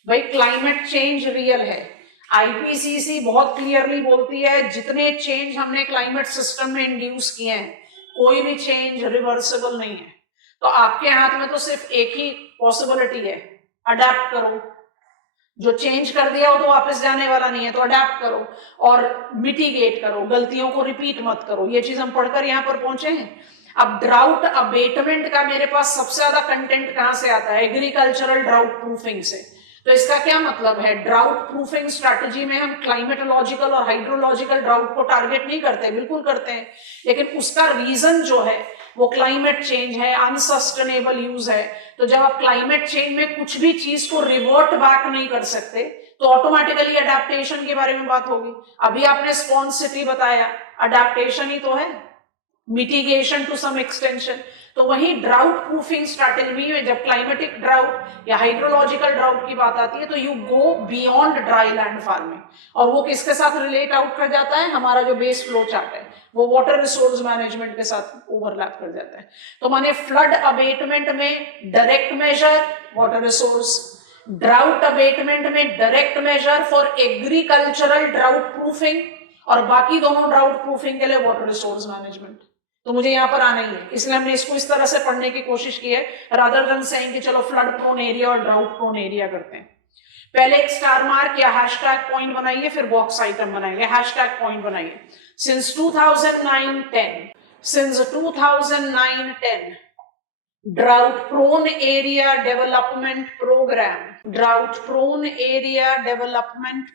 भाई क्लाइमेट चेंज रियल है, आईपीसीसी बहुत क्लियरली बोलती है जितने चेंज हमने क्लाइमेट सिस्टम में इंड्यूस किए हैं कोई भी चेंज रिवर्सिबल नहीं है, तो आपके हाथ में तो सिर्फ एक ही पॉसिबिलिटी है, अडेप्ट करो, जो चेंज कर दिया वो तो वापस जाने वाला नहीं है, तो अडेप्ट करो और मिटिगेट करो, गलतियों को रिपीट मत करो। ये चीज हम पढ़कर यहाँ पर पहुंचे हैं। अब ड्राउट अबेटमेंट का मेरे पास सबसे ज्यादा कंटेंट कहां से आता है, एग्रीकल्चरल ड्राउट प्रूफिंग से। तो इसका क्या मतलब है, ड्राउट प्रूफिंग स्ट्रैटेजी में हम क्लाइमेटोलॉजिकल और हाइड्रोलॉजिकल ड्राउट को टारगेट नहीं करते, बिल्कुल करते हैं, लेकिन उसका रीजन जो है वो क्लाइमेट चेंज है, अनसस्टेनेबल यूज है। तो जब आप क्लाइमेट चेंज में कुछ भी चीज को रिवर्ट बैक नहीं कर सकते तो ऑटोमेटिकली अडेप्टेशन के बारे में बात होगी। अभी आपने स्पॉन्सिटी बताया, अडेप्टेशन ही तो है, मिटिगेशन टू सम एक्सटेंशन। तो वही ड्राउट प्रूफिंग स्ट्रैटेजी में जब क्लाइमेटिक ड्राउट या हाइड्रोलॉजिकल ड्राउट की बात आती है तो you go beyond dry land farming, और वो किसके साथ रिलेट आउट कर जाता है, हमारा जो बेस फ्लो चार्ट है वो वाटर रिसोर्स मैनेजमेंट के साथ ओवरलैप कर जाता है। तो माने फ्लड अबेटमेंट में direct major water resource, drought abatement में direct major for agricultural drought proofing, और बाकी दोनों ड्राउट प्रूफिंग के लिए वाटर रिसोर्स मैनेजमेंट। तो मुझे यहाँ पर आना ही है, इसलिए हमने इसको इस तरह से पढ़ने की कोशिश की है, रादर देन सेइंग कि चलो फ्लड प्रोन एरिया और ड्राउट प्रोन एरिया करते हैं। पहले एक स्टार मार्क या हैशटैग पॉइंट बनाइए, फिर बॉक्स आइटम बनाएंगे। हैशटैग पॉइंट बनाइए। Since 2009-10 drought prone area development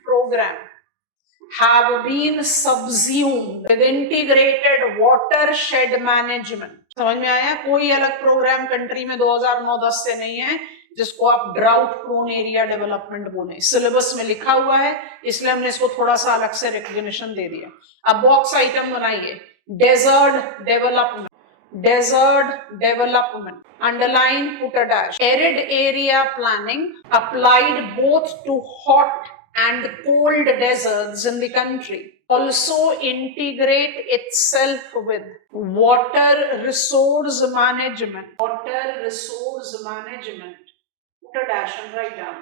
program have been subsumed with integrated watershed management। समझ में आया, कोई अलग प्रोग्राम कंट्री में 2009-10 से नहीं है जिसको आप ड्राउट प्रोन एरिया डेवलपमेंट बोले, सिलेबस में लिखा हुआ है, इसलिए हमने इसको थोड़ा सा अलग से रिकॉग्निशन दे दिया। अब बॉक्स आइटम बनाइए, desert development, underline, put a dash, arid area planning applied both to hot and cold deserts in the country, also integrate itself with water resource management, put a dash and write down,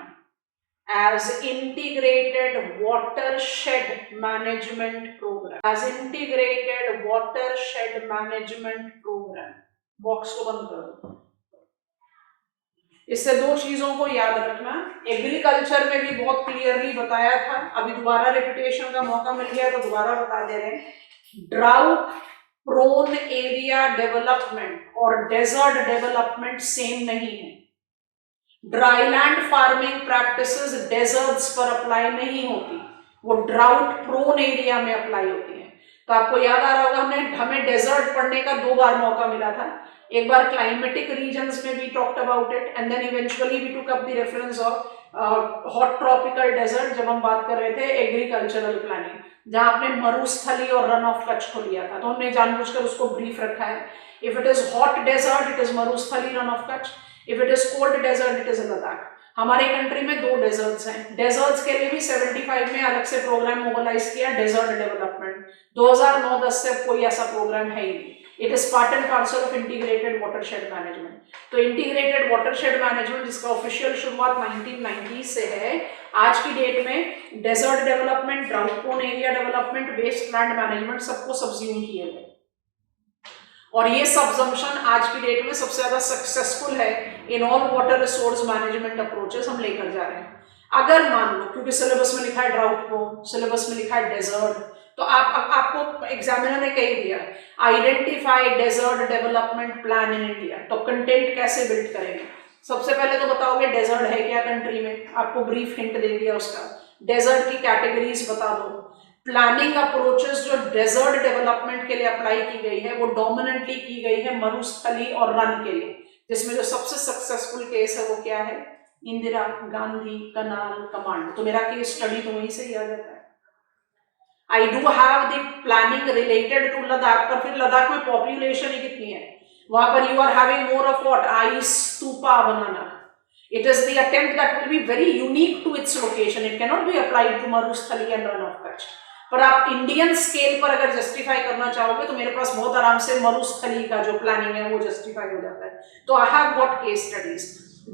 as integrated watershed management program, box को बंद कर दो। इससे दो चीजों को याद रखना, एग्रीकल्चर में भी बहुत क्लियरली बताया था, अभी दोबारा रिपीटेशन का मौका मिल गया तो दोबारा बता दे रहे हैं। ड्राउट प्रोन एरिया डेवलपमेंट और डेजर्ट डेवलपमेंट सेम नहीं है। ड्राईलैंड फार्मिंग प्रैक्टिसेस डेजर्ट्स पर अप्लाई नहीं होती, वो ड्राउट प्रोन एरिया में अप्लाई होती है। तो आपको याद आ रहा होगा हमें डेजर्ट पढ़ने का 2 बार मौका मिला था, एक बार क्लाइमेटिक रीजन्स में we talked about it and then eventually we took up the reference of hot tropical desert जब हम बात कर रहे थे एग्रीकल्चरल प्लानिंग, जहां आपने मरुस्थली और रन ऑफ कच्छ को लिया था, तो हमने जानबूझकर उसको ब्रीफ रखा है। If it is hot desert it is Marusthali run of Kutch, if it is cold desert it is Ladakh. हमारे कंट्री में 2 डेजर्ट्स हैं, डेजर्ट्स के लिए भी 75 में अलग से प्रोग्राम मोबिलाइज किया, डेजर्ट डेवलपमेंट। 2009-10 से कोई ऐसा प्रोग्राम है ही नहीं। It is part and parcel of integrated watershed management. तो इंटीग्रेटेड वाटरशेड मैनेजमेंट जिसका ऑफिशियल शुरुआत 1990 से है, आज की डेट में desert development, drought prone area development, waste land management सबको सब्ज्यूम किए हुए, और ये सबजम्पशन आज की डेट में सबसे ज्यादा सक्सेसफुल है in all water resource management approaches हम लेकर जा रहे हैं। अगर मान लो, क्योंकि सिलेबस में लिखा है ड्राउट प्रोन, सिलेबस में लिखा है डेजर्ट, तो आपको एग्जामिनर ने कह दिया identify desert development plan in India, तो कंटेंट कैसे बिल्ड करेंगे। सबसे पहले तो बताओगे डेजर्ट है क्या कंट्री में, आपको ब्रीफ हिंट दे दिया उसका, डेजर्ट की कैटेगरीज बता दो, प्लानिंग अप्रोचेस जो डेजर्ट डेवलपमेंट के लिए अप्लाई की गई है वो डोमिनेंटली की गई है मरुस्थली और रन के लिए, जिसमें जो सबसे सक्सेसफुल केस है वो क्या है, इंदिरा गांधी कनाल कमांड। तो मेरा केस स्टडी तो वहीं से ही आ जाता है। I do have the planning related to Ladakh, पर फिर लद्दाख में पॉपुलेशन ही कितनी है, वहां पर you are having more of what, ice stupa बनाना. It is the attempt that will be very unique to its location. It cannot be applied to Marusthali and Run of Kutch. पर आप इंडियन स्केल पर अगर justify करना चाहोगे तो मेरे पास बहुत आराम से मरुस्थली का जो प्लानिंग है वो जस्टिफाई हो जाता है. तो I have got case studies.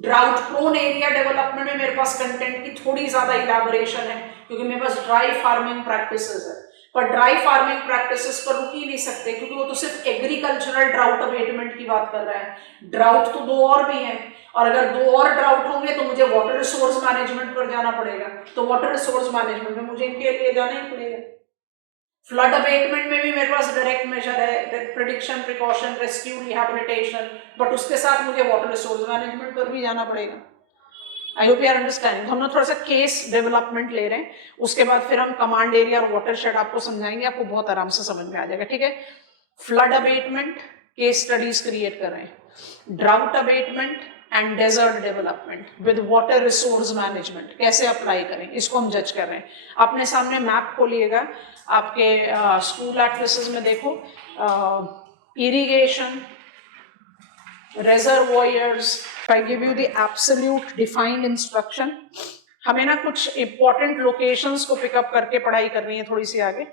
Drought prone area development में मेरे पास कंटेंट की थोड़ी ज्यादा इलैबोरेशन है क्योंकि मेरे पास ड्राई फार्मिंग प्रैक्टिसेस है. पर ड्राई फार्मिंग प्रैक्टिसेस पर रुक ही नहीं सकते क्योंकि वो तो सिर्फ एग्रीकल्चरल ड्राउट अबेटमेंट की बात कर रहा है. ड्राउट तो दो और भी हैं, और अगर दो और ड्राउट होंगे तो मुझे वाटर रिसोर्स मैनेजमेंट पर जाना पड़ेगा. तो वाटर रिसोर्स मैनेजमेंट में मुझे इनके लिए जाना ही पड़ेगा. फ्लड अबेटमेंट में भी मेरे पास डायरेक्ट मेजर है, prediction, precaution, rescue, rehabilitation, but उसके साथ मुझे वाटर रिसोर्स मैनेजमेंट पर भी जाना पड़ेगा. I hope you are understanding. हम लोग थोड़ा सा केस डेवलपमेंट ले रहे हैं, उसके बाद फिर हम कमांड एरिया और वाटरशेड आपको समझाएंगे, आपको बहुत आराम से समझ में आ जाएगा. ठीक है. Flood abatement case studies create कर रहे हैं. Drought abatement and desert development with water resource management कैसे अप्लाई करें, इसको हम जज कर रहे हैं. अपने सामने मैप खोलिएगा, आपके स्कूल एटलसेस में देखो, irrigation, reservoirs. If I give you the absolute defined instruction, हमें ना कुछ important locations को पिकअप करके पढ़ाई करनी है थोड़ी सी आगे.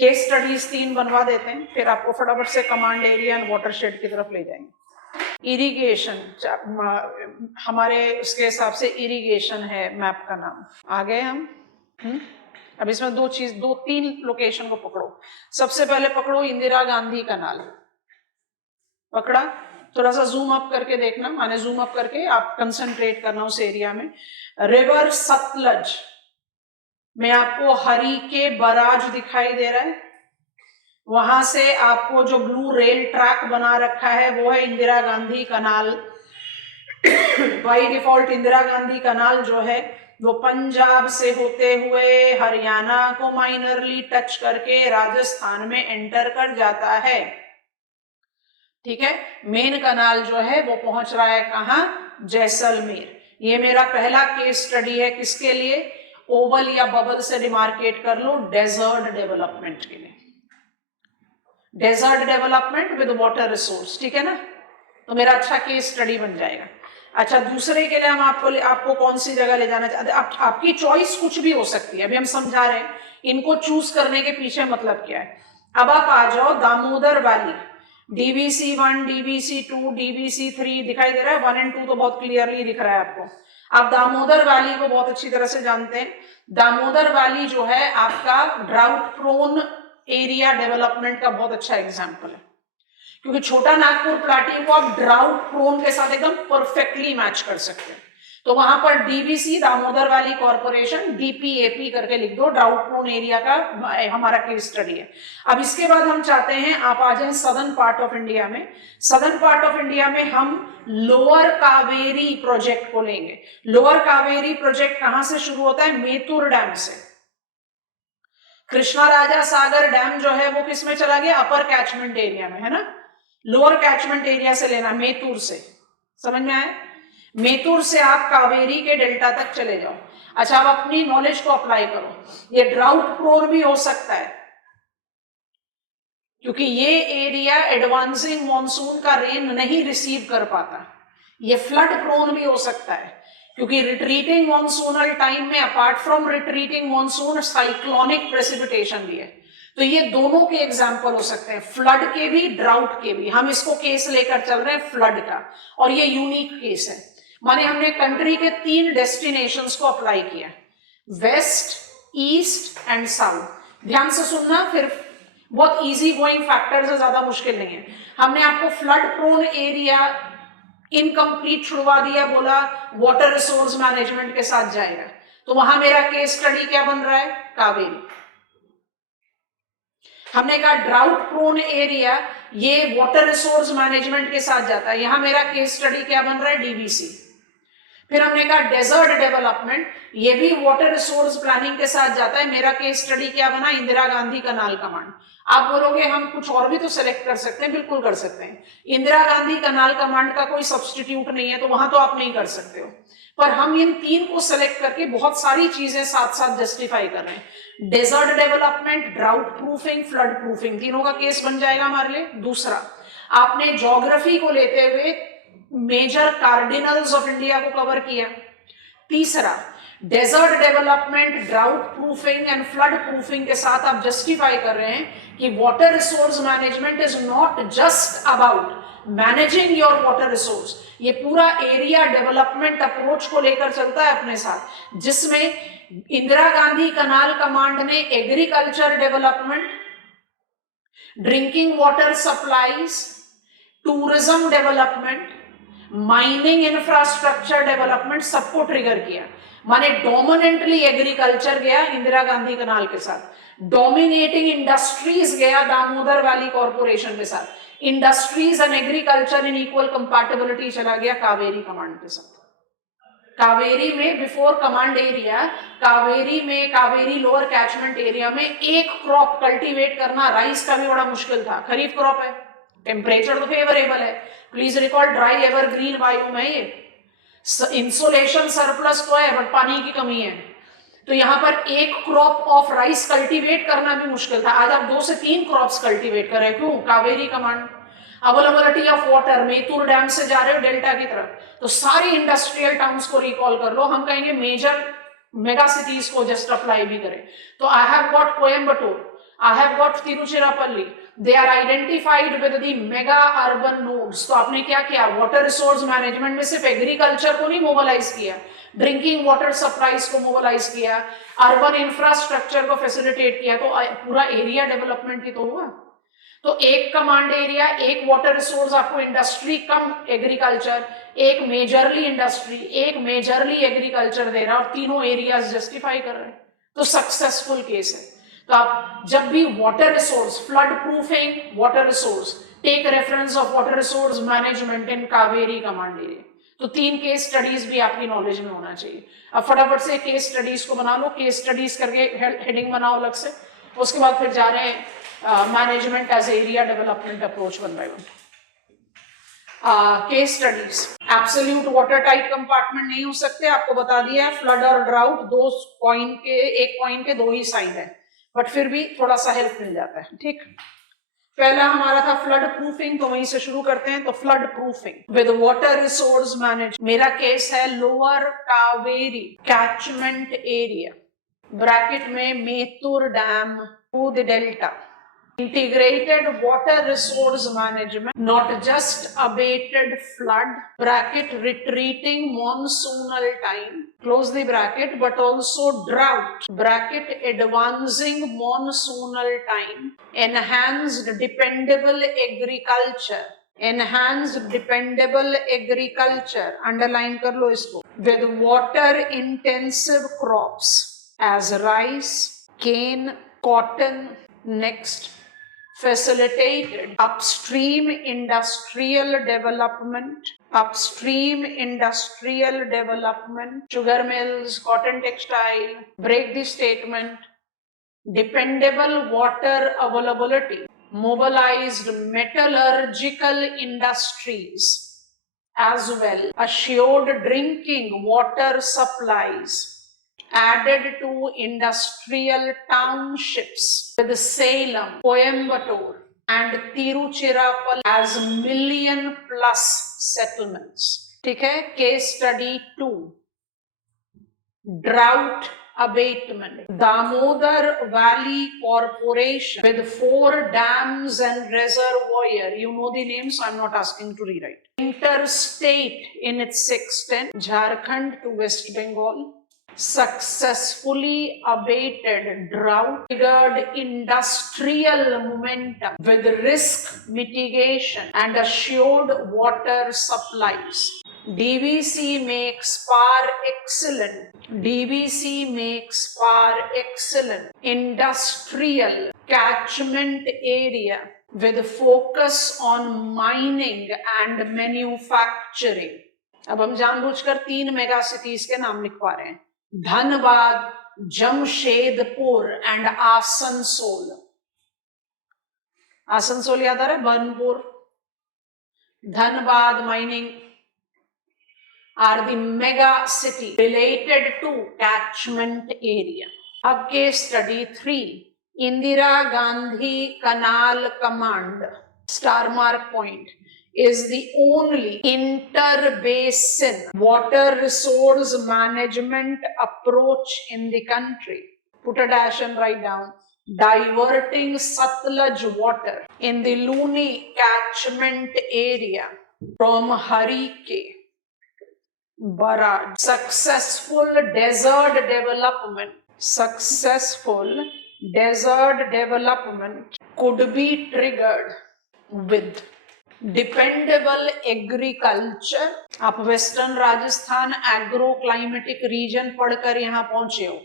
केस स्टडीज 3 बनवा देते हैं, फिर आपको फटाफट से कमांड एरिया एंड वाटरशेड की तरफ ले जाएंगे. इरिगेशन हमारे उसके हिसाब से इरिगेशन है मैप का नाम. आ गए हम. अब इसमें 2-3 लोकेशन को पकड़ो. सबसे पहले पकड़ो इंदिरा गांधी कनाल. पकड़ा, थोड़ा सा जूम अप करके देखना, माने जूम अप करके आप कंसंट्रेट करना उस एरिया में. रिवर सतलज में आपको हरी के बराज दिखाई दे रहा है. वहां से आपको जो ब्लू रेल ट्रैक बना रखा है वो है इंदिरा गांधी कनाल. बाय डिफॉल्ट इंदिरा गांधी कनाल जो है वो पंजाब से होते हुए हरियाणा को माइनरली टच करके राजस्थान में एंटर कर जाता है. ठीक है. मेन कनाल जो है वो पहुंच रहा है कहां, जैसलमेर. ये मेरा पहला केस स्टडी है किसके लिए, ओवल या बबल से डिमार्केट कर लो, डेजर्ट डेवलपमेंट के लिए. Desert development with water resource. ठीक है ना. तो मेरा अच्छा केस स्टडी बन जाएगा. अच्छा, दूसरे के लिए हम आपको कौन सी जगह ले जाना चाहते हैं, आपकी चॉइस कुछ भी हो सकती है. अभी हम समझा रहे हैं इनको चूज करने के पीछे मतलब क्या है. अब आप आ जाओ Damodar valley. DBC1, DBC2, DBC3 दिखाई दे रहा है. 1 और 2 तो बहुत क्लियरली दिख रहा है आपको. आप दामोदर वैली को बहुत अच्छी तरह से जानते हैं. दामोदर वैली जो है आपका ड्राउट प्रोन एरिया डेवलपमेंट का बहुत अच्छा एग्जाम्पल है, क्योंकि छोटा नागपुर प्लाटी को आप ड्राउट प्रोन के साथ एकदम परफेक्टली मैच कर सकते हैं. तो वहां पर DBC Damodar valley corporation DPAP करके लिख दो. ड्राउट प्रोन एरिया का हमारा केस स्टडी है. अब इसके बाद हम चाहते हैं आप आ जाएं सदर्न पार्ट ऑफ इंडिया में. सदर्न पार्ट ऑफ इंडिया में हम लोअर कावेरी प्रोजेक्ट को लेंगे. लोअर कावेरी प्रोजेक्ट कहां से शुरू होता है, मेतुर डैम से. कृष्णा राजा सागर डैम जो है वो किस में चला गया, अपर कैचमेंट एरिया में, है ना. लोअर कैचमेंट एरिया से लेना, मेतुर से. समझ में आया. मेतुर से आप कावेरी के डेल्टा तक चले जाओ. अच्छा, आप अपनी नॉलेज को अप्लाई करो. ये ड्राउट प्रोन भी हो सकता है क्योंकि ये एरिया एडवांसिंग मॉनसून का रेन नहीं रिसीव कर पाता. ये फ्लड प्रोन भी हो सकता है क्योंकि रिट्रीटिंग मॉनसूनल टाइम में apart from retreating monsoon cyclonic precipitation भी है. तो ये दोनों के एग्जाम्पल हो सकते हैं, फ्लड के भी ईस्ट के भी. हम इसको केस लेकर चल रहे हैं फ्लड का, और ये यूनिक केस है. माने हमने कंट्री के 3 डेस्टिनेशंस को अप्लाई किया, वेस्ट, ईस्ट एंड साउथ. ध्यान से सुनना, फिर बहुत इजी गोइंग फैक्टर्स है, ज्यादा मुश्किल नहीं है. हमने आपको फ्लड प्रोन एरिया इनकम्प्लीट छुड़वा दिया, बोला वाटर रिसोर्स मैनेजमेंट के साथ जाएगा. तो वहां मेरा केस स्टडी क्या बन रहा है, कावेरी. हमने कहा ड्राउट प्रोन एरिया ये वाटर रिसोर्स मैनेजमेंट के साथ जाता है, यहां मेरा केस स्टडी क्या बन रहा है, DBC. फिर हमने कहा डेजर्ट डेवलपमेंट, ये भी वाटर रिसोर्स प्लानिंग के साथ जाता है। मेरा केस स्टडी क्या बना, इंदिरा गांधी कनाल कमांड। आप बोलोगे हम कुछ और भी तो सेलेक्ट कर सकते हैं, बिल्कुल कर सकते हैं। इंदिरा गांधी कनाल कमांड का कोई सब्सटीट्यूट नहीं है, तो वहां तो आप नहीं कर सकते हो, पर हम इन 3 को सेलेक्ट करके बहुत सारी चीजें साथ साथ जस्टिफाई कर रहे हैं। Desert development, drought proofing, flood proofing, तीनों का केस बन जाएगा हमारे लिए। दूसरा, आपने ज्योग्राफी को लेते हुए मेजर कार्डिनल्स ऑफ इंडिया को कवर किया। तीसरा, desert development, drought proofing and flood proofing के साथ आप जस्टिफाई कर रहे हैं कि water resource management is not just about managing your water resource, ये पूरा एरिया डेवलपमेंट अप्रोच को लेकर चलता है अपने साथ, जिसमें इंदिरा गांधी कनाल कमांड ने agriculture development, drinking water supplies, tourism development, mining infrastructure development सबको ट्रिगर किया। माने डोमिनेंटली एग्रीकल्चर गया इंदिरा गांधी कनाल के साथ, डोमिनेटिंग इंडस्ट्रीज गया दामोदर वैली कॉर्पोरेशन के साथ, industries and agriculture in equal compatibility चला गया कावेरी कमांड के साथ। कावेरी में बिफोर कमांड एरिया, कावेरी में, कावेरी लोअर कैचमेंट एरिया में एक क्रॉप कल्टीवेट करना राइस का भी बड़ा मुश्किल था। खरीफ क्रॉप है, टेम्परेचर तो फेवरेबल है, प्लीज रिकॉल ड्राई एवरग्रीन वायु में ये इंसोलेशन सरप्लस तो है, बट पानी की कमी है, तो यहां पर एक क्रॉप ऑफ राइस कल्टीवेट करना भी मुश्किल था। आज आप 2 से 3 क्रॉप्स कल्टीवेट कर रहे हैं, क्यों? Kaveri command. Availability of water, Mettur dam से जा रहे हो डेल्टा की तरफ, तो सारी इंडस्ट्रियल टाउन्स को रिकॉल कर लो। हम कहेंगे मेजर मेगा सिटीज को जस्ट अप्लाई भी करें, तो I have got Coimbatore, I have got Tiruchirappalli, they are identified with the mega urban nodes। तो आपने क्या किया, वाटर रिसोर्स मैनेजमेंट में सिर्फ एग्रीकल्चर को नहीं मोबिलाइज किया, ड्रिंकिंग वाटर सप्लाईज को मोबिलाइज किया, अर्बन इंफ्रास्ट्रक्चर को फैसिलिटेट किया, तो पूरा एरिया डेवलपमेंट ही तो हुआ। तो एक कमांड एरिया, एक वाटर रिसोर्स आपको इंडस्ट्री कम एग्रीकल्चर, एक मेजरली इंडस्ट्री, एक मेजरली एग्रीकल्चर दे रहा है, और तीनों एरियाज जस्टिफाई कर रहे हैं, तो सक्सेसफुल केस है। तो आप जब भी water resource, flood proofing water resource, take reference of water resource management in Kaveri command area. तो 3 केस स्टडीज भी आपकी नॉलेज में होना चाहिए। अब फटाफट से केस स्टडीज को बना लो, केस स्टडीज करके हेडिंग बनाओ अलग से, उसके बाद फिर जा रहे हैं management as area development approach 1 by 1। Case studies, absolute water tight compartment नहीं हो सकते, आपको बता दिया है। फ्लड और ड्राउट दो कॉइन के, एक कॉइन के 2 ही साइड है, बट फिर भी थोड़ा सा हेल्प मिल जाता है। ठीक, पहला हमारा था फ्लड प्रूफिंग, तो वहीं से शुरू करते हैं। तो flood proofing with water resource manage, मेरा केस है lower Kaveri catchment area, bracket में Mettur dam to the delta, integrated water resource management, not just abated flood, bracket retreating monsoonal time, close the bracket, but also drought, bracket advancing monsoonal time, enhanced dependable agriculture, enhanced dependable agriculture, underline कर लो इसको, with water intensive crops as rice, cane, cotton, next facilitated upstream industrial development, upstream industrial development, sugar mills, cotton textile, break the statement, dependable water availability, mobilized metallurgical industries as well, assured drinking water supplies, added to industrial townships with Salem, Coimbatore and Tiruchirappalli as million+ settlements। ठीक है, case study 2, drought abatement, Damodar Valley Corporation with 4 dams and reservoir, you know the names, so I'm not asking to rewrite. Interstate in its extent, Jharkhand to West Bengal, successfully abated drought, triggered industrial momentum with risk mitigation and assured water supplies. DVC makes par excellent, DVC makes par excellent industrial catchment area with focus on mining and manufacturing. अब हम जानबूझकर 3 mega cities के नाम लिखवा रहे हैं, Dhanbad, Jamshedpur and Asansol. Asansol याद आ रहा है, Burnpur, Dhanbad mining are the mega city related to catchment area. अब case study 3, Indira Gandhi canal command star mark point is the only inter-basin water resource management approach in the country. Put a dash and write down. Diverting Satluj water in the Luni catchment area from Harike Barrage. Successful desert development could be triggered with dependable agriculture. आप western Rajasthan agro climatic reason पढ़कर यहाँ पहुंचे हो,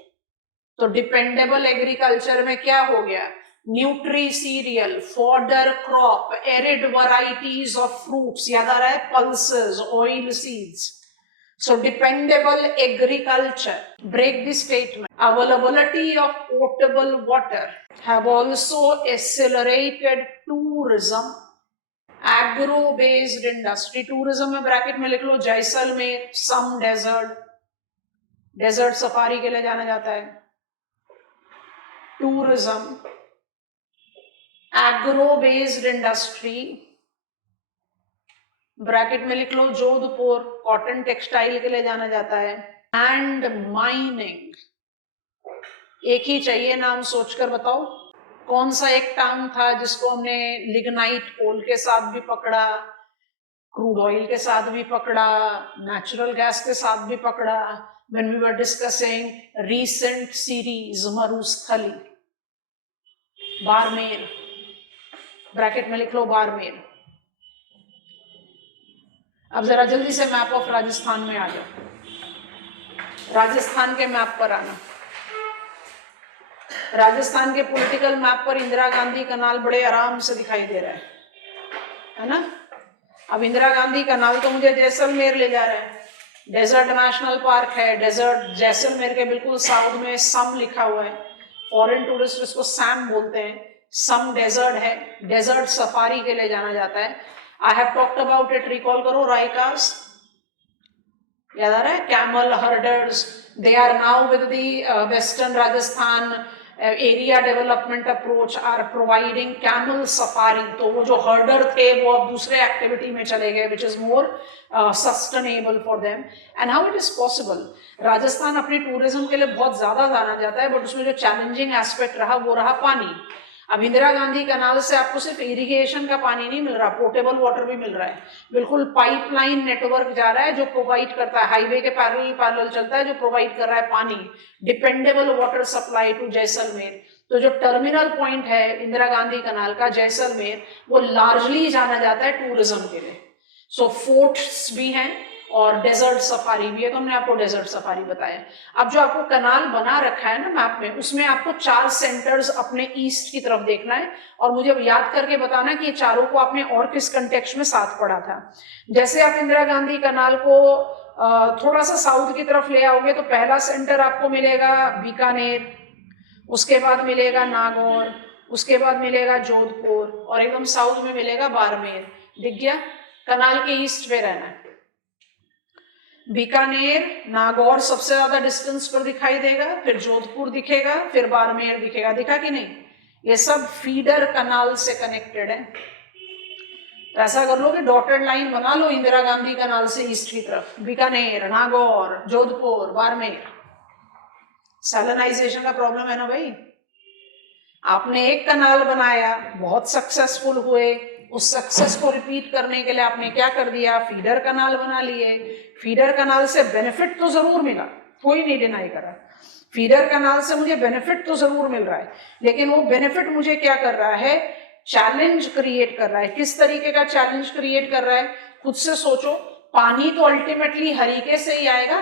तो dependable agriculture में क्या हो गया, nutri serial, fodder crop, arid varieties of fruits, याद आ रहा है, pulses, oil seeds. So dependable agriculture. Break the statement. Availability of potable water have also accelerated tourism, agro-based industry. Tourism में ब्रैकेट में लिख लो जैसलमेर, सम डेजर्ट सफारी के लिए जाना जाता है. Tourism, agro-based industry, ब्रैकेट में लिख लो जोधपुर, कॉटन टेक्सटाइल के लिए जाना जाता है, एंड माइनिंग. एक ही चाहिए नाम सोचकर बताओ, कौन सा एक टाउन था जिसको हमने लिग्नाइट कोल के साथ भी पकड़ा, क्रूड ऑयल के साथ भी पकड़ा, नेचुरल गैस के साथ भी पकड़ा, when we were discussing recent series Marusthali. Barmer, bracket में लिख लो बाड़मेर. अब जरा जल्दी से मैप ऑफ राजस्थान में आ जाओ, राजस्थान के मैप पर आना. राजस्थान के पॉलिटिकल मैप पर इंदिरा गांधी कनाल बड़े आराम से दिखाई दे रहा है ना. अब इंदिरा गांधी कनाल तो मुझे जैसलमेर ले जा रहा है. डेजर्ट नेशनल पार्क है, डेजर्ट जैसलमेर के बिल्कुल साउथ में सम लिखा हुआ है. फॉरेन टूरिस्ट इसको सैम बोलते हैं. सम डेजर्ट है, डेजर्ट सफारी के लिए जाना जाता है. I have talked about it. Recall करो, राइकास याद आ रहा है, camel herders. They are now with the Western Rajasthan area development approach are providing camel safari. तो वो जो हर्डर थे वो अब दूसरे एक्टिविटी में चले गए, which is more sustainable for them. And how it is possible? Rajasthan अपने टूरिज्म के लिए बहुत ज्यादा जाना जाता है, बट उसमें जो चैलेंजिंग एस्पेक्ट रहा वो रहा पानी. अब इंदिरा गांधी कनाल से आपको सिर्फ इरिगेशन का पानी नहीं मिल रहा, पोर्टेबल वाटर भी मिल रहा है. बिल्कुल पाइपलाइन नेटवर्क जा रहा है जो प्रोवाइड करता है, हाईवे के पैरेलल चलता है, जो प्रोवाइड कर रहा है पानी, dependable water supply to Jaisalmer. तो जो टर्मिनल पॉइंट है इंदिरा गांधी कनाल का जैसलमेर, वो लार्जली जाना जाता है टूरिज्म के लिए. सो फोर्ट्स भी हैं और डेजर्ट सफारी भी है, तो हमने आपको डेजर्ट सफारी बताया. अब जो आपको कनाल बना रखा है ना मैप में, उसमें आपको 4 सेंटर्स अपने ईस्ट की तरफ देखना है और मुझे अब याद करके बताना कि ये चारों को आपने और किस कंटेक्स्ट में साथ पढ़ा था. जैसे आप इंदिरा गांधी कनाल को थोड़ा सा साउथ की तरफ ले आओगे तो पहला सेंटर आपको मिलेगा बीकानेर, उसके बाद मिलेगा नागौर, उसके बाद मिलेगा जोधपुर और एकदम साउथ में मिलेगा बाड़मेर. दिख गया? कनाल के ईस्ट पे रहना है. बीकानेर, नागौर सबसे ज्यादा डिस्टेंस पर दिखाई देगा, फिर जोधपुर दिखेगा, फिर बाड़मेर दिखेगा. दिखा कि नहीं? ये सब फीडर कनाल से कनेक्टेड है. तो ऐसा कर लो कि डॉटेड लाइन बना लो इंदिरा गांधी कनाल से ईस्ट की तरफ, बीकानेर, नागौर, जोधपुर, बाड़मेर. सैलिनाइजेशन का प्रॉब्लम है ना भाई. आपने एक कनाल बनाया, बहुत सक्सेसफुल हुए, उस सक्सेस को रिपीट करने के लिए आपने क्या कर दिया, फीडर कनाल बना लिए. फीडर कनाल से बेनिफिट तो जरूर मिला, कोई नहीं डिनाई कर रहा. फीडर कनाल से मुझे बेनिफिट तो जरूर मिल रहा है, लेकिन वो बेनिफिट मुझे क्या कर रहा है, चैलेंज क्रिएट कर रहा है. किस तरीके का चैलेंज क्रिएट कर रहा है? खुद से सोचो. पानी तो अल्टीमेटली हरीके से ही आएगा,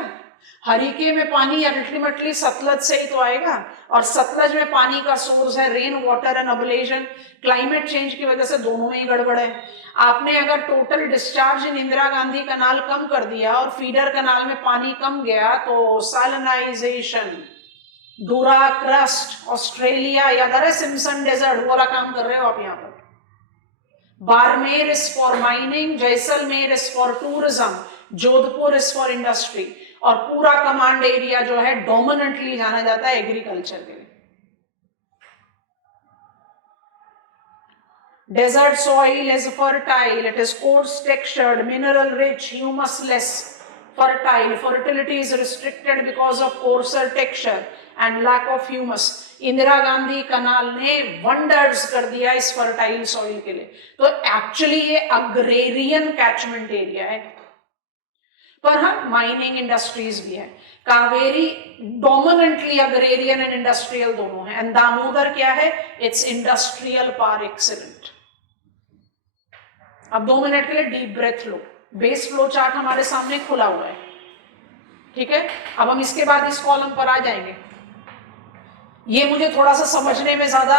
हरिके में पानी अल्टीमेटली सतलज से ही तो आएगा, और सतलज में पानी का सोर्स है rain water and oblation. Climate change की वजह से दोनों में ही गड़बड़ है। आपने अगर total discharge in Indira Gandhi canal कम कर दिया और फीडर कनाल में पानी कम गया तो सैलिनाइजेशन, डूरा क्रस्ट, ऑस्ट्रेलिया या अगर सिम्सन डेजर्ट वाला काम कर रहे हो आप यहाँ पर। Barmer is for mining, Jaisalmer is for tourism, Jodhpur is for industry, और पूरा कमांड एरिया जो है डोमिनेंटली जाना जाता है एग्रीकल्चर के लिए। Desert soil is fertile, it is coarse textured, mineral rich, humusless, fertile. Fertility is restricted because of coarser texture and lack of humus. Indira Gandhi canal ने वंडर्स कर दिया इस फर्टाइल सॉइल के लिए। तो एक्चुअली ये अग्रेरियन कैचमेंट एरिया है, पर हम माइनिंग इंडस्ट्रीज भी है। Kaveri dominantly agrarian and industrial दोनों है, एंड दामोदर क्या है, इट्स इंडस्ट्रियल पार एक्सीलेंट। अब 2 मिनट के लिए डीप ब्रेथ लो। बेस फ्लो चार्ट हमारे सामने खुला हुआ है, ठीक है। अब हम इसके बाद इस कॉलम पर आ जाएंगे। ये मुझे थोड़ा सा समझने में ज्यादा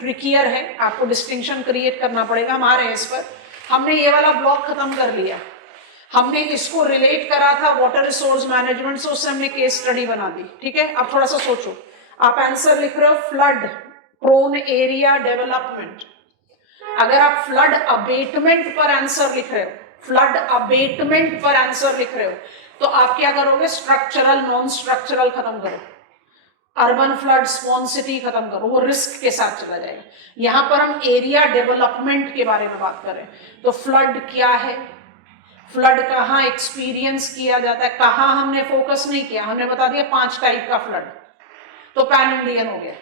ट्रिकियर है, आपको डिस्टिंक्शन क्रिएट करना पड़ेगा। हम आ रहे हैं इस पर। हमने ये वाला ब्लॉक खत्म कर लिया, हमने इसको रिलेट करा था वाटर रिसोर्स मैनेजमेंट से, उससे हमने केस स्टडी बना दी, ठीक है। अब थोड़ा सा सोचो, आप आंसर लिख रहे हो फ्लड प्रोन एरिया डेवलपमेंट। अगर आप फ्लड अबेटमेंट पर आंसर लिख रहे हो, फ्लड अबेटमेंट पर आंसर लिख रहे हो, तो आप क्या करोगे, स्ट्रक्चरल नॉन स्ट्रक्चरल खत्म करो, अर्बन फ्लड स्पॉन्सिटी खत्म करो, वो रिस्क के साथ चला जाएगा। यहां पर हम एरिया डेवलपमेंट के बारे में बात करें तो फ्लड क्या है, फ्लड कहाँ एक्सपीरियंस किया जाता है, कहाँ हमने फोकस नहीं किया, हमने बता दिया 5 टाइप का फ्लड, तो पैन इंडियन हो गया।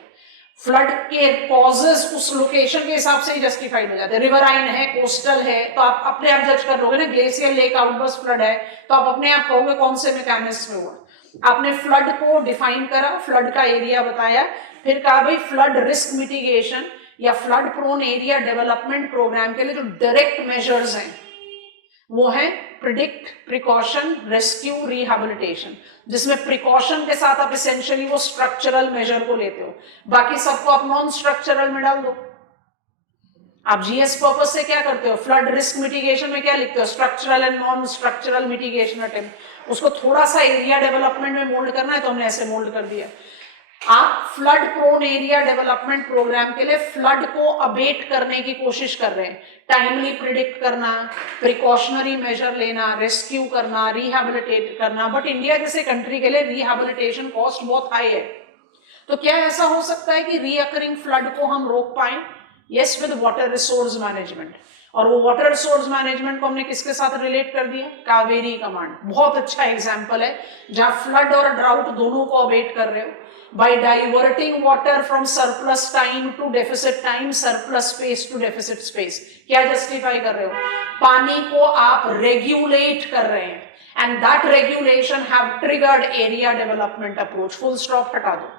फ्लड के कॉजेस उस लोकेशन के हिसाब से ही जस्टिफाइड हो जाते हैं। रिवराइन है, कोस्टल है, तो आप अपने आप जज कर लोगे ना। ग्लेशियर लेक आउटबर्स्ट फ्लड है तो आप अपने आप कहोगे कौन से मैकेनिज्म में हुआ। आपने फ्लड को डिफाइन करा, फ्लड का एरिया बताया, फिर कहा भाई फ्लड रिस्क मिटिगेशन या flood prone area development program के लिए जो डायरेक्ट मेजर्स हैं वो है प्रिडिक्ट, प्रिकॉशन, रेस्क्यू, रिहैबिलिटेशन, जिसमें प्रिकॉशन के साथ आप एसेंशियली वो स्ट्रक्चरल मेजर को लेते हो, बाकी सबको आप नॉन स्ट्रक्चरल में डाल दो। आप जीएस पर्पस से क्या करते हो, फ्लड रिस्क मिटिगेशन में क्या लिखते हो, structural and non structural mitigation attempt. उसको थोड़ा सा एरिया डेवलपमेंट में मोल्ड करना है तो हमने ऐसे मोल्ड कर दिया। आप flood prone area development program के लिए फ्लड को अबेट करने की कोशिश कर रहे हैं, टाइमली प्रिडिक्ट करना, प्रिकॉशनरी मेजर लेना, रेस्क्यू करना, रिहैबिलिटेट करना। बट इंडिया जैसे कंट्री के लिए रिहैबिलिटेशन कॉस्ट बहुत हाई है। तो क्या ऐसा हो सकता है कि रीअकरिंग फ्लड को हम रोक पाए? Yes, with water resource management. और वो वाटर रिसोर्स मैनेजमेंट को हमने किसके साथ रिलेट कर दिया, कावेरी कमांड। बहुत अच्छा एग्जांपल है जहां फ्लड और ड्राउट दोनों को अबेट कर रहे हो by diverting water from surplus time to deficit time, surplus space to deficit space. क्या जस्टिफाई कर रहे हो, पानी को आप रेगुलेट कर रहे हैं, and that regulation have triggered area development approach. Full stop हटा दो।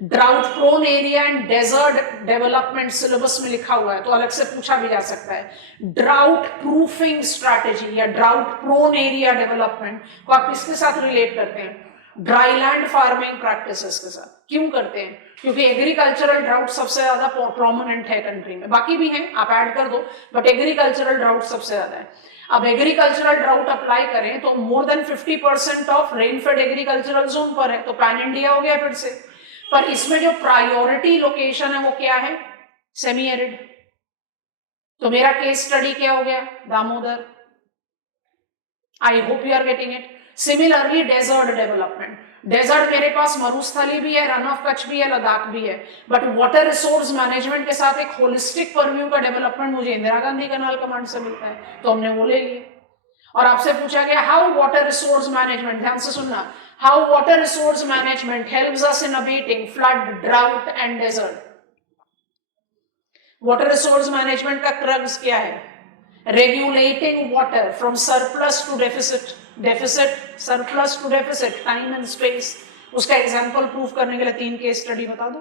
Drought prone area and desert development syllabus में लिखा हुआ है तो अलग से पूछा भी जा सकता है। ड्राउट प्रूफिंग स्ट्रैटेजी या ड्राउट प्रोन एरिया डेवलपमेंट को आप किसके साथ रिलेट करते हैं, ड्राईलैंड फार्मिंग प्रैक्टिसेस के साथ। क्यों करते हैं, क्योंकि एग्रीकल्चरल ड्राउट सबसे ज्यादा प्रोमिनेंट है कंट्री में, बाकी भी हैं आप ऐड कर दो, बट एग्रीकल्चरल ड्राउट सबसे ज्यादा है। अब एग्रीकल्चरल ड्राउट अप्लाई करें तो more than 50% of rainfed agricultural zone पर है, तो पैन इंडिया हो गया फिर से। पर इसमें जो प्रायोरिटी लोकेशन है वो क्या है, सेमी एरिड। तो मेरा केस स्टडी क्या हो गया, Damodar. I hope you are getting it. Similarly desert development, desert मेरे पास मरुस्थली भी है, रन ऑफ कच्छ भी है, लद्दाख भी है, बट वाटर रिसोर्स मैनेजमेंट के साथ एक होलिस्टिक परव्यू का डेवलपमेंट मुझे इंदिरा गांधी कनाल कमांड से मिलता है, तो हमने वो ले लिए। और आपसे पूछा गया हाउ वाटर रिसोर्स मैनेजमेंट, ध्यान से सुनना, how water resource management helps us in abating flood, drought and desert. Water resource management का क्रक्स क्या है, regulating water from surplus to deficit, deficit surplus to deficit, time and space. उसका example proof करने के लिए 3 case study बता दो।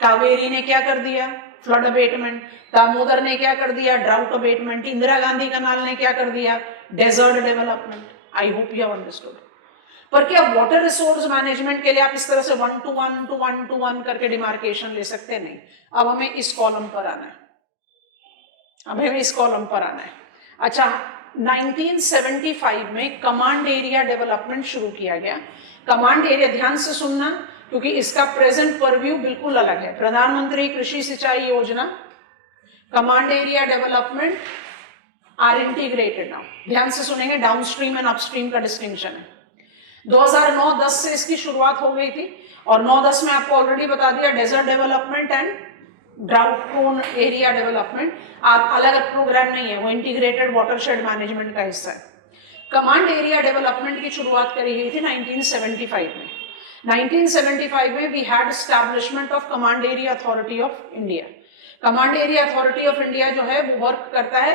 कावेरी ने क्या कर दिया, फ्लड अबेटमेंट। दामोदर ने क्या कर दिया, drought abatement. Indira Gandhi canal ने क्या कर दिया, desert development. I hope you have understood. पर क्या वाटर रिसोर्स मैनेजमेंट के लिए आप इस तरह से 1 to 1 to 1 to 1 करके डिमार्केशन ले सकते नहीं। अब हमें इस कॉलम पर आना है, अब हमें इस कॉलम पर आना है। अच्छा, 1975 में कमांड एरिया डेवलपमेंट शुरू किया गया। कमांड एरिया, ध्यान से सुनना क्योंकि इसका प्रेजेंट परव्यू बिल्कुल अलग है। प्रधानमंत्री Krishi Sinchayee Yojana, command area development are integrated now. ध्यान से सुनेंगे, डाउनस्ट्रीम एंड अपस्ट्रीम का डिस्टिंक्शन है। 2009-10 से इसकी शुरुआत हो गई थी और 9-10 में आपको ऑलरेडी बता दिया desert development and drought prone area development अलग अलग प्रोग्राम नहीं है, वो इंटीग्रेटेड वाटरशेड मैनेजमेंट का हिस्सा है। कमांड एरिया डेवलपमेंट की शुरुआत करी गई थी 1975 में। 1975 में we had establishment of command area authority of India. Command area authority of India जो है वो वर्क करता है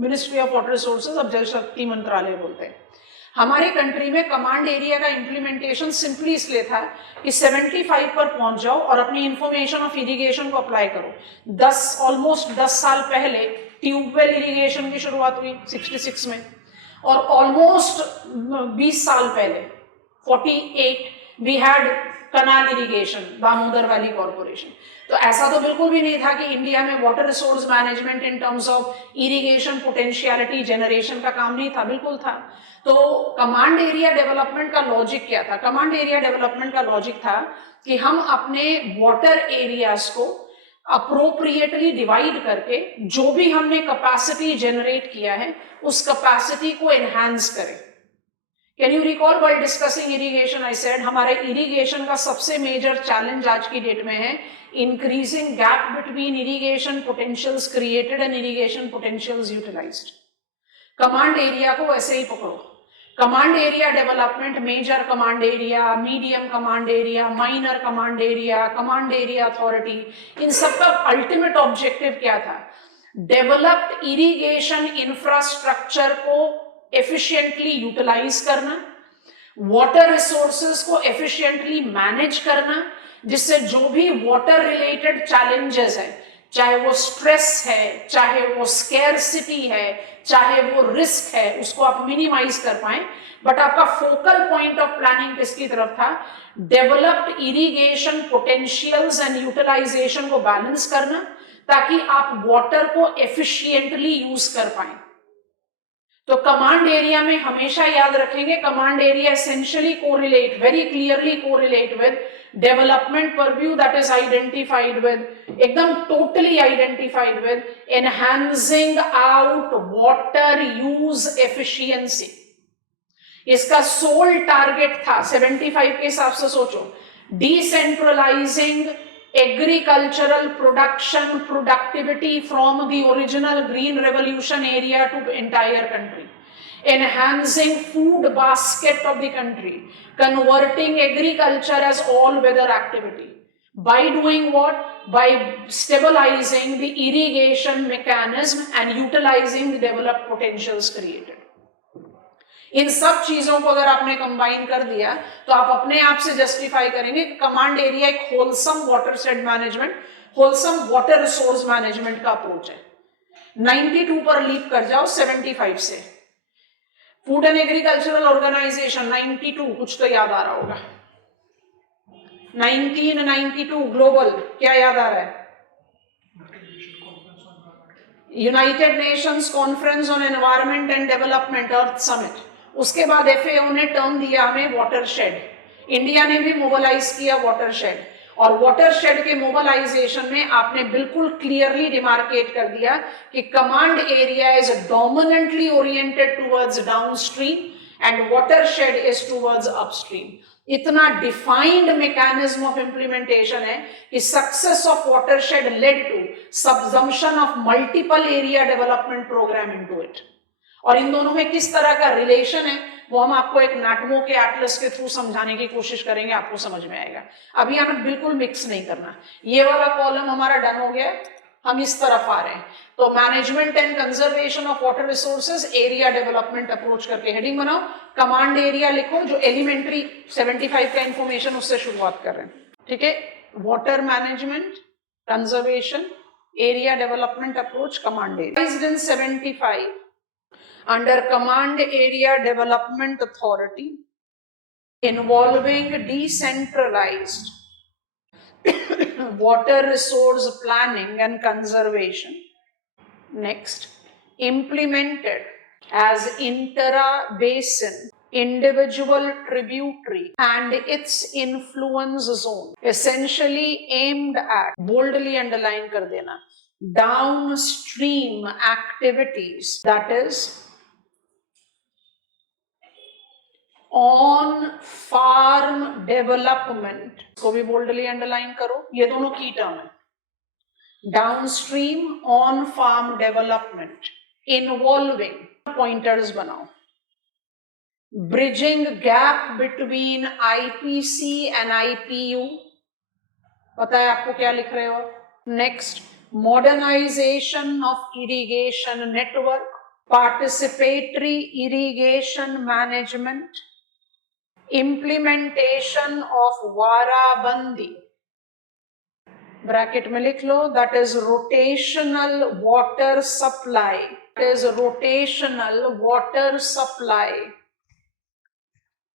मिनिस्ट्री ऑफ वाटर रिसोर्सेज, अब जल शक्ति मंत्रालय बोलते हैं। हमारे कंट्री में कमांड एरिया का इंप्लीमेंटेशन सिंपली इसलिए था कि 75 पर पहुंच जाओ और अपनी इंफॉर्मेशन ऑफ इरिगेशन को अप्लाई करो। ऑलमोस्ट 10 साल पहले ट्यूबवेल इरिगेशन की शुरुआत हुई 66 में, और ऑलमोस्ट 20 साल पहले 48 we had canal irrigation, Damodar valley corporation. तो ऐसा तो बिल्कुल भी नहीं था कि इंडिया में water resource management in terms of irrigation potentiality generation का काम नहीं था, बिल्कुल था। तो कमांड एरिया डेवलपमेंट का लॉजिक क्या था? कमांड एरिया डेवलपमेंट का लॉजिक था कि हम अपने वाटर एरियाज को अप्रोप्रिएटली डिवाइड करके जो भी हमने कैपेसिटी जनरेट किया है उस कैपेसिटी को एनहांस करें। Can you recall while discussing irrigation I said हमारे इरिगेशन का सबसे मेजर चैलेंज आज की डेट में है increasing gap between irrigation potentials created and irrigation potentials utilized. Command area को ऐसे ही पकड़ो, command area development, major command area, medium command area, minor command area, command area authority, इन सब का अल्टीमेट ऑब्जेक्टिव क्या था? डेवलप्ड इरिगेशन इंफ्रास्ट्रक्चर को एफिशिएंटली यूटिलाइज करना, वाटर रिसोर्सेज को एफिशिएंटली मैनेज करना, जिससे जो भी वाटर रिलेटेड चैलेंजेस है, चाहे वो स्ट्रेस है, चाहे वो स्केर्सिटी है, चाहे वो रिस्क है, उसको आप मिनिमाइज कर पाए। बट आपका फोकल पॉइंट ऑफ प्लानिंग किसकी तरफ था? Developed irrigation potentials and utilization को बैलेंस करना ताकि आप वाटर को एफिशिएंटली यूज कर पाए। तो कमांड एरिया में हमेशा याद रखेंगे, command area essentially correlate, very clearly correlate with development purview that is identified with, एकदम totally identified with enhancing out water use efficiency. इसका सोल टारगेट था 75 के हिसाब से सोचो, decentralizing agricultural production productivity from the original green revolution area to entire country, enhancing food basket of the country, converting agriculture as all weather activity. By doing what? By stabilizing the irrigation mechanism and utilizing the developed potentials created. इन सब चीजों को अगर आपने combine कर दिया तो आप अपने आप से जस्टिफाई करेंगे कमांड एरिया एक wholesome water shade management, wholesome water resource management का अप्रोच है। 92 पर लीप कर जाओ 75 से। फूड एंड एग्रीकल्चरल ऑर्गेनाइजेशन 92, कुछ तो याद आ रहा होगा। 1992 ग्लोबल, क्या याद आ रहा है? United Nations conference on environment and development, earth summit. उसके बाद FAO ने टर्म दिया हमें वाटरशेड, इंडिया ने भी मोबिलाइज किया वाटरशेड, और वाटरशेड के मोबिलाइजेशन में आपने बिल्कुल क्लियरली डिमार्केट कर दिया कि command area is dominantly oriented towards downstream and watershed is towards upstream. इतना डिफाइंड मैकेनिज्म ऑफ इंप्लीमेंटेशन है कि success of watershed led to subsumption of multiple area development programme into it. और इन दोनों में किस तरह का रिलेशन है वो हम आपको एक नाटमो के एटलस के थ्रू समझाने की कोशिश करेंगे, आपको समझ में आएगा। अभी हमें बिल्कुल मिक्स नहीं करना। ये वाला कॉलम हमारा डन हो गया, हम इस तरफ आ रहे हैं। तो management and conservation of water resources, area development approach करके हेडिंग बनाओ, कमांड एरिया लिखो, जो एलिमेंट्री 75 का इंफॉर्मेशन उससे शुरुआत कर रहे हैं, ठीक है। Water management, conservation, area development approach, command area. इन 75 under Command Area Development Authority, involving decentralized water resource planning and conservation. Next, implemented as intra-basin, individual tributary and its influence zone, essentially aimed at, boldly underline kar dena, downstream activities, that is on farm development, को भी boldly underline करो, ये दोनों की term है. Downstream on farm development involving, pointers बनाओ, bridging gap between IPC and IPU, पता है आपको क्या लिख रहे हो. Next, modernization of irrigation network, participatory irrigation management, implementation of warabandi, bracket में लिख लो, that is rotational water supply, that is rotational water supply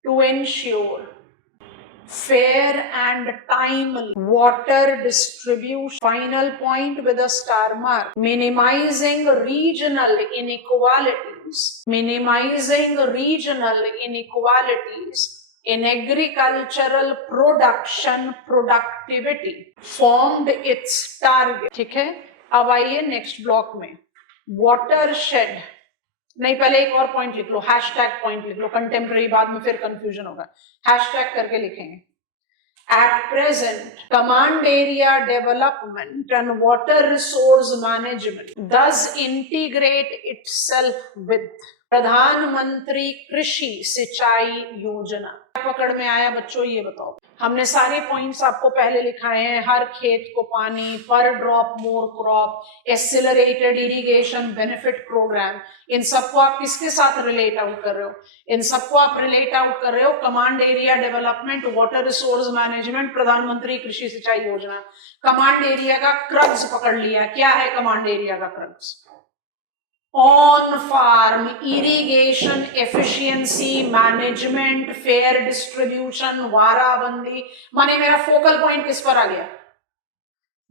to ensure fair and timely water distribution. Final point with a star mark, minimizing regional inequalities, minimizing regional inequalities in agricultural production productivity formed its target. ठीक है, अब आइए next block में, watershed. नहीं, पहले एक और point लिख लो, हैशटैग पॉइंट लिख लो, कंटेम्प्रेरी, बाद में फिर कंफ्यूजन होगा, हैशटैग करके लिखेंगे. At present, command area development and water resource management does integrate itself with प्रधानमंत्री कृषि सिंचाई योजना. पकड़ में आया बच्चों, ये बताओ. हमने सारे पॉइंट्स आपको पहले लिखाए हैं, हर खेत को पानी, per drop more crop, accelerated irrigation benefit programme. इन सबको आप किसके साथ रिलेट आउट कर रहे हो? इन सबको आप रिलेट आउट कर रहे हो command area development, water resource management, प्रधानमंत्री कृषि सिंचाई योजना. कमांड एरिया का क्रक्स पकड़ लिया. क्या है कमांड एरिया का crux? On farm irrigation efficiency management, fair distribution, warabandi. माने मेरा फोकल पॉइंट किस पर आ गया?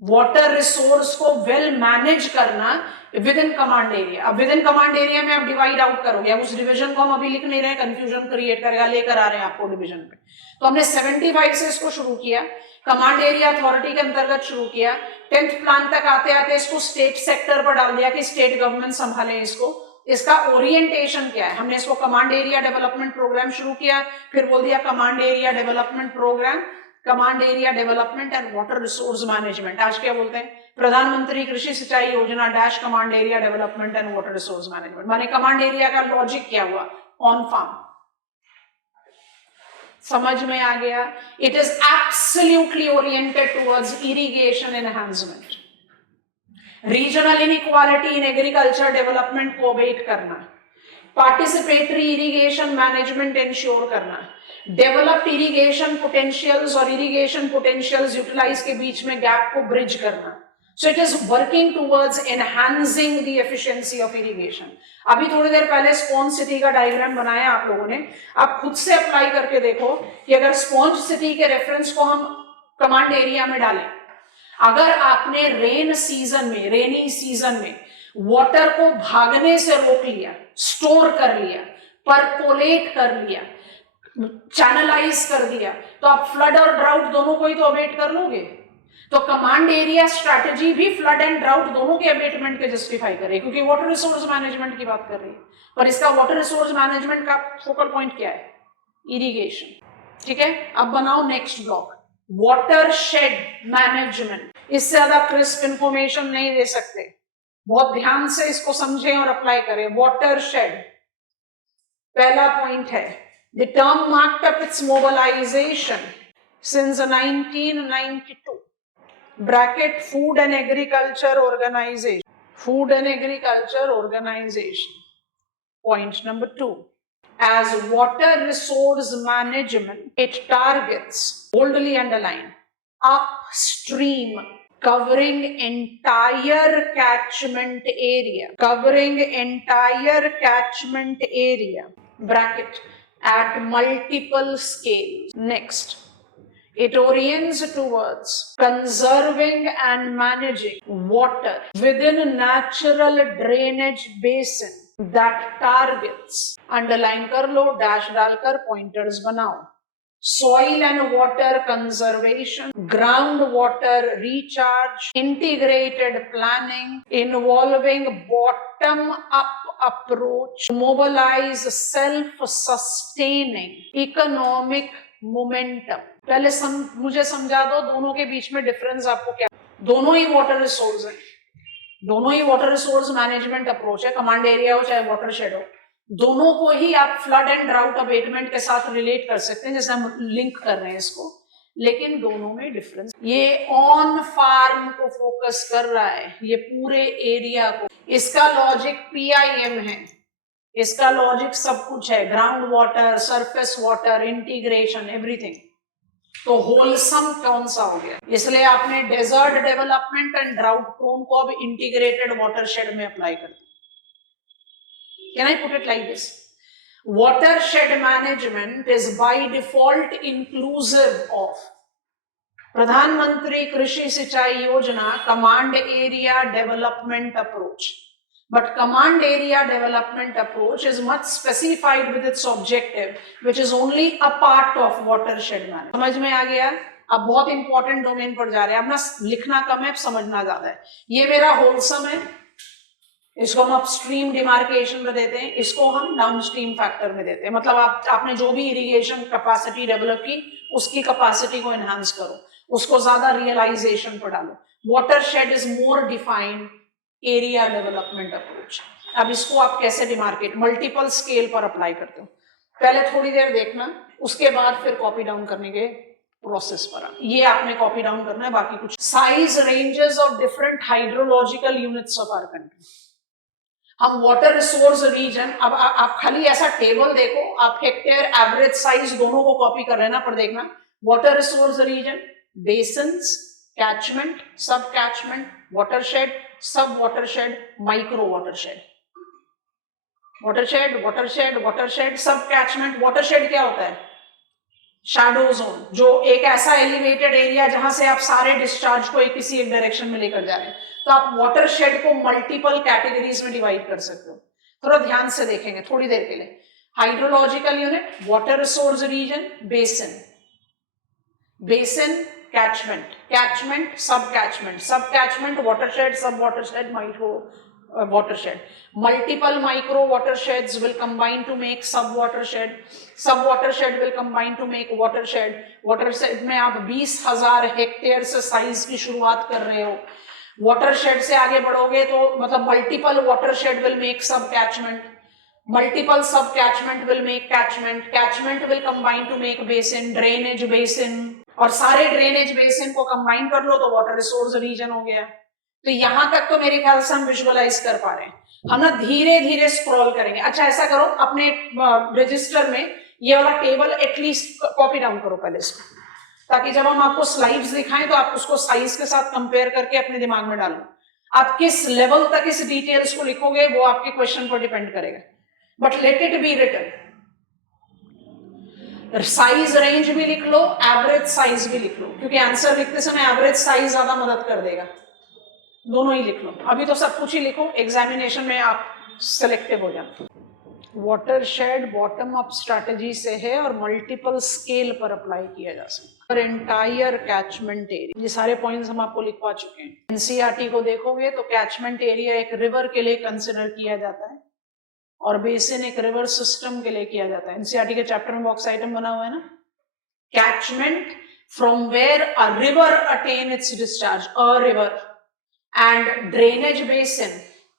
वाटर रिसोर्स को वेल मैनेज करना विद इन कमांड एरिया. अब विद इन कमांड एरिया में आप डिवाइड आउट करोगे. उस डिवीजन को हम अभी लिख नहीं रहे, कंफ्यूजन क्रिएट करेगा, लेकर आ रहे हैं आपको डिवीजन पे. तो हमने 75 से इसको शुरू किया, कमांड एरिया अथॉरिटी के अंतर्गत शुरू किया. 10th प्लान तक आते आते इसको स्टेट सेक्टर पर डाल दिया कि स्टेट गवर्नमेंट संभाले इसको. इसका ओरिएंटेशन क्या है? हमने इसको कमांड एरिया डेवलपमेंट प्रोग्राम शुरू किया, फिर बोल दिया command area development program, command area development and water resource management. आज क्या बोलते हैं? Pradhan Mantri Krishi Sinchayee Yojana dash command area development and water resource management. माने कमांड एरिया का लॉजिक क्या हुआ? On farm. समझ में आ गया? It is absolutely oriented towards irrigation enhancement, regional inequality in agriculture development को अबेट करना, पार्टिसिपेटरी इरिगेशन मैनेजमेंट इंश्योर करना, डेवलप्ड इरिगेशन पोटेंशियल्स और इरिगेशन पोटेंशियल्स यूटिलाइज के बीच में गैप को ब्रिज करना. So it is working towards enhancing the efficiency of irrigation. अभी थोड़ी देर पहले स्पॉन्ज सिटी का डायग्राम बनाया आप लोगों ने. आप खुद से अप्लाई करके देखो कि अगर स्पॉन्ज सिटी के रेफरेंस को हम कमांड एरिया में डालें, अगर आपने रेनी सीजन में वाटर को भागने से रोक लिया, स्टोर कर लिया, परकोलेट कर लिया, चैनलाइज कर दिया, तो आप फ्लड और ड्राउट दोनों को ही तो अबेट कर लोगे. तो कमांड एरिया स्ट्रैटेजी भी फ्लड एंड ड्राउट दोनों के अबेटमेंट के जस्टिफाई करे, क्योंकि वाटर रिसोर्स मैनेजमेंट की बात कर रही है. पर इसका वाटर रिसोर्स मैनेजमेंट का फोकल पॉइंट क्या है? इरिगेशन. ठीक है, अब बनाओ next block, water shade management. इससे ज्यादा क्रिस्प इंफॉर्मेशन नहीं दे सकते, बहुत ध्यान से इसको समझें और अप्लाई करें. वाटर शेड पहला पॉइंट है. The term marked up its mobilization since 1992. Bracket food and agriculture organization. Food and agriculture organization. Point number 2. As water resource management, it targets, boldly underline, upstream, covering entire catchment area. Covering entire catchment area. Bracket. at multiple scales. Next, it orients towards conserving and managing water within a natural drainage basin that targets, underline कर लो, dash डालकर pointers बनाओ, soil and water conservation, groundwater recharge, integrated planning involving bottom-up approach to mobilize self-sustaining economic momentum. पहले मुझे समझा दो दोनों के बीच में डिफरेंस आपको क्या, दोनों ही वाटर रिसोर्स है, दोनों ही वाटर रिसोर्स मैनेजमेंट अप्रोच है, कमांड एरिया हो चाहे वाटर शेड हो, दोनों को ही आप फ्लड एंड ड्राउट अबेटमेंट के साथ रिलेट कर सकते हैं, जैसे हम लिंक कर रहे हैं इसको, लेकिन दोनों में डिफरेंस, ये ऑन फार्म को फोकस कर रहा है, ये पूरे एरिया को, इसका लॉजिक पीआईएम है, इसका लॉजिक सब कुछ है, ground water, surface water, integration, everything. तो होलसम कौन सा हो गया, इसलिए आपने desert development and drought prone को अब इंटीग्रेटेड वाटरशेड में अप्लाई कर दिया। Can I put it like this? Watershed management is by default inclusive of प्रधानमंत्री Krishi Sinchayee Yojana command area development approach, but command area development approach is much specified with its objective, which is only a part of watershed management. समझ में आ गया? अब बहुत important domain पर जा रहे हैं, अब ना लिखना कम है, समझना ज्यादा है। ये मेरा होलसम है, इसको हम अपस्ट्रीम डिमार्केशन में देते हैं, इसको हम डाउनस्ट्रीम फैक्टर में देते हैं, मतलब आपने जो भी इरिगेशन कैपेसिटी डेवलप की उसकी कैपेसिटी को एनहांस करो, उसको ज्यादा रियलाइजेशन पर डालो। Watershed is more defined area development approach. अब इसको आप कैसे डिमार्केट मल्टीपल स्केल पर अप्लाई करते हो, पहले थोड़ी देर देखना, उसके बाद फिर कॉपी डाउन करने के प्रोसेस पर आना। ये आपने कॉपी डाउन करना है, बाकी कुछ। Size ranges of different hydrological units of our country. हम वाटर रिसोर्स रीजन, अब आप खाली ऐसा टेबल देखो, आप हेक्टेयर एवरेज साइज दोनों को कॉपी कर लेना, पर देखना water resource region, basins, catchment, sub catchment, watershed, sub watershed, micro watershed, watershed watershed watershed, sub catchment. Watershed क्या होता है? शैडो जोन, जो एक ऐसा एलिवेटेड एरिया जहां से आप सारे डिस्चार्ज को किसी एक डायरेक्शन में लेकर जा रहे हैं। तो आप वाटरशेड को मल्टीपल कैटेगरीज में डिवाइड कर सकते हो। थोड़ा ध्यान से देखेंगे थोड़ी देर के लिए। Hydrological unit, water resource region, basin, basin, catchment, catchment, sub catchment, sub catchment, watershed, sub watershed, micro watershed. Multiple micro watersheds will combine to make sub watershed. Sub watershed will combine to make watershed. Watershed में आप 20,000 hectare से size की शुरुआत कर रहे हो। watershed से आगे बढ़ोगे तो मतलब multiple watershed will make sub catchment. Multiple sub catchment will make catchment. Catchment will combine to make basin, drainage basin. और सारे drainage basin को combine कर लो तो water resource region हो गया। तो यहां तक तो मेरे ख्याल से हम विजुअलाइज कर पा रहे हैं। हम ना धीरे धीरे स्क्रॉल करेंगे। अच्छा ऐसा करो, अपने रजिस्टर में ये वाला टेबल एटलीस्ट कॉपी डाउन करो पहले इसको, ताकि जब हम आपको स्लाइड्स दिखाएं तो आप उसको साइज के साथ कंपेयर करके अपने दिमाग में डालो। आप किस लेवल तक इस डिटेल्स को लिखोगे वो आपके क्वेश्चन पर डिपेंड करेगा, but let it be written. Size range भी लिख लो, एवरेज साइज भी लिख लो, क्योंकि आंसर लिखते समय एवरेज साइज ज्यादा मदद कर देगा। दोनों ही लिख लो, अभी तो सब कुछ ही लिखो, एग्जामिनेशन में आप सिलेक्टिव हो जाए। वाटरशेड बॉटम अप स्ट्रैटेजी से है और मल्टीपल स्केल पर अप्लाई किया जा सकता है। एंटायर कैचमेंट एरिया, ये सारे पॉइंट्स हम आपको लिखवा चुके हैं। एनसीईआरटी को देखोगे तो कैचमेंट एरिया एक रिवर के लिए कंसिडर किया जाता है और बेसिन एक रिवर सिस्टम के लिए किया जाता है। एनसीईआरटी के चैप्टर में बॉक्स आइटम बना हुआ है ना, catchment from where a river attain its discharge, a river, and drainage basin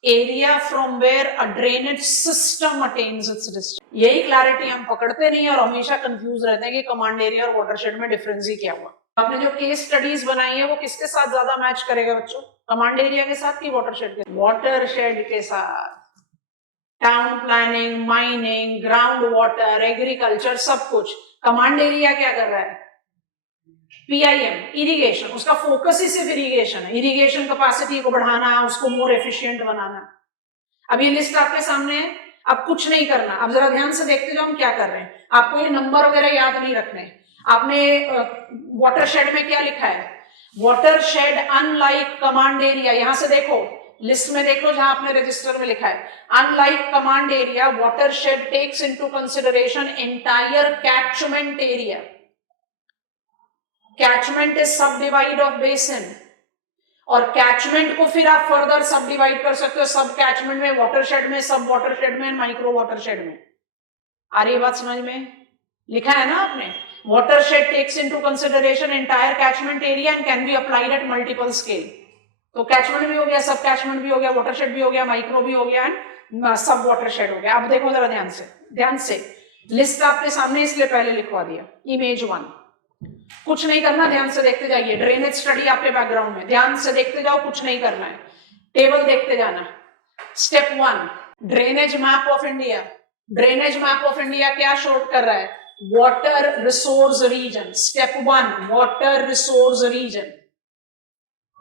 area from where a drainage system attains its discharge। यही क्लैरिटी हम पकड़ते नहीं और हमेशा कंफ्यूज रहते हैं कि कमांड एरिया और वाटरशेड में डिफरेंस ही क्या हुआ। आपने जो केस स्टडीज बनाई है वो किसके साथ ज्यादा मैच करेगा बच्चों? कमांड एरिया के साथ कि वाटरशेड के? वाटरशेड के साथ। Town planning, mining, ground water, agriculture, सब कुछ। कमांड एरिया क्या कर रहा है? पीआईएम, इरिगेशन, उसका फोकस ही सिर्फ इरिगेशन है, इरिगेशन कैपेसिटी को बढ़ाना, उसको मोर एफिशिएंट बनाना। अब ये लिस्ट आपके सामने है, अब कुछ नहीं करना, अब जरा ध्यान से देखते जाओ हम क्या कर रहे हैं। आपको ये नंबर वगैरह याद नहीं रखने। आपने वाटरशेड में क्या लिखा है, वाटरशेड अनलाइक कमांड एरिया, यहां से देखो लिस्ट में देखो जहां आपने रजिस्टर में लिखा है unlike command area watershed takes into consideration entire catchment area. Catchment is sub divide of basin, और कैचमेंट को फिर आप फर्दर सब डिवाइड कर सकते हो, सब कैचमेंट में, वाटरशेड में, सब वाटरशेड में, माइक्रो वाटरशेड में। आ रही बात समझ में? लिखा है ना आपने, watershed takes into consideration entire catchment area and can be applied at multiple scale. तो कैचमेंट भी हो गया, सब कैचमेंट भी हो गया, वाटरशेड भी हो गया, माइक्रो भी हो गया एंड सब वाटरशेड हो गया। अब देखो जरा ध्यान से लिस्ट आपके सामने इसलिए पहले लिखवा दिया। इमेज 1, कुछ नहीं करना, ध्यान से देखते जाइए। ड्रेनेज स्टडी आपके बैकग्राउंड में, ध्यान से देखते जाओ, कुछ नहीं करना है, टेबल देखते जाना। Step 1, drainage map of India. Drainage map of India क्या शो कर रहा है, water resource region. Step 1, water resource region,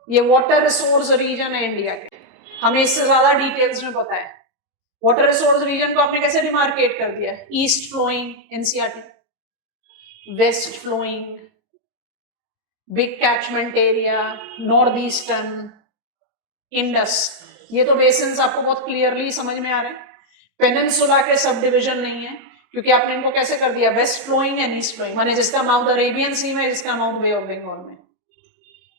ये वाटर रिसोर्स रीजन है इंडिया के, हमें इससे ज्यादा डिटेल्स में पता है। वाटर रिसोर्स रीजन को आपने कैसे डिमार्केट कर दिया, east flowing NCERT, west flowing big catchment area, north eastern, Indus. ये तो बेसिन्स आपको बहुत क्लियरली समझ में आ रहे हैं। पेनिनसुला के सब डिविजन नहीं है, क्योंकि आपने इनको कैसे कर दिया, west flowing and east flowing, माने जिसका माउथ अरेबियन सी में, जिसका माउथ बे ऑफ बंगाल में।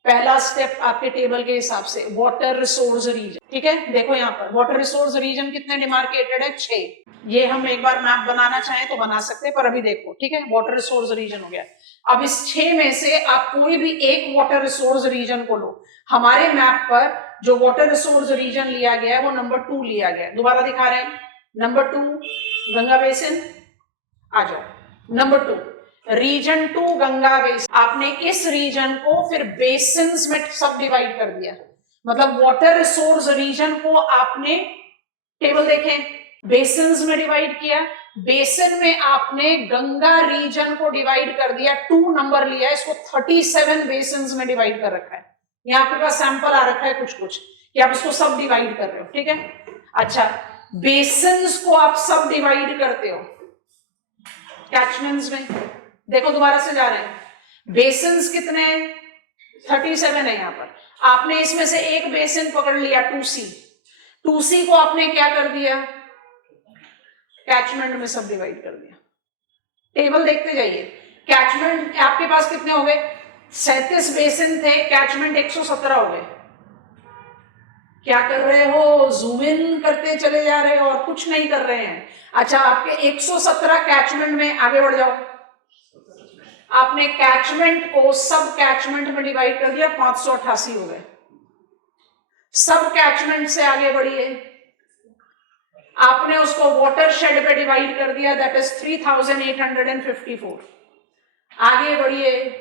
पहला स्टेप आपके टेबल के हिसाब से वाटर रिसोर्स रीजन, ठीक है। देखो यहाँ पर वाटर रिसोर्स रीजन कितने डिमार्केटेड है, 6। ये हम एक बार मैप बनाना चाहें तो बना सकते हैं, पर अभी देखो, ठीक है, वाटर रिसोर्स रीजन हो गया। अब इस 6 में से आप कोई भी एक वाटर रिसोर्स रीजन को लो। हमारे मैप पर जो वाटर रिसोर्स रीजन लिया गया है वो नंबर 2 लिया गया है। दोबारा दिखा रहे हैं, नंबर 2 गंगा बेसिन। आ जाओ नंबर 2 रीजन 2 गंगा बेसिन। आपने इस रीजन को फिर बेसिन्स में सब डिवाइड कर दिया, मतलब वाटर रिसोर्स रीजन को आपने, टेबल देखें, बेसिन्स में डिवाइड किया। बेसिन में आपने गंगा रीजन को डिवाइड कर दिया, 2 नंबर लिया, इसको 37 बेसिन्स में डिवाइड कर रखा है। यहाँ आपके पास सैंपल आ रखा है कुछ कुछ कि आप इसको सब डिवाइड कर रहे हो, ठीक है। अच्छा, बेसिन्स को आप सब डिवाइड करते हो कैचमेंट्स में। देखो दोबारा से जा रहे हैं, बेसिन्स कितने हैं, 37 है। यहाँ पर आपने इसमें से एक बेसिन पकड़ लिया 2C, 2C को आपने क्या कर दिया, कैचमेंट में सब डिवाइड कर दिया। टेबल देखते जाइए, कैचमेंट आपके पास कितने हो गए, 37 बेसिन थे, कैचमेंट 117 हो गए। क्या कर रहे हो, जूम इन करते चले जा रहे हो और कुछ नहीं कर रहे हैं। अच्छा, आपके 117 कैचमेंट में आगे बढ़ जाओ, आपने कैचमेंट को सब कैचमेंट में डिवाइड कर दिया, 588 हो गए। सब कैचमेंट से आगे बढ़िए, आपने उसको वाटरशेड पे डिवाइड कर दिया, दैट इज 3854। आगे बढ़िए,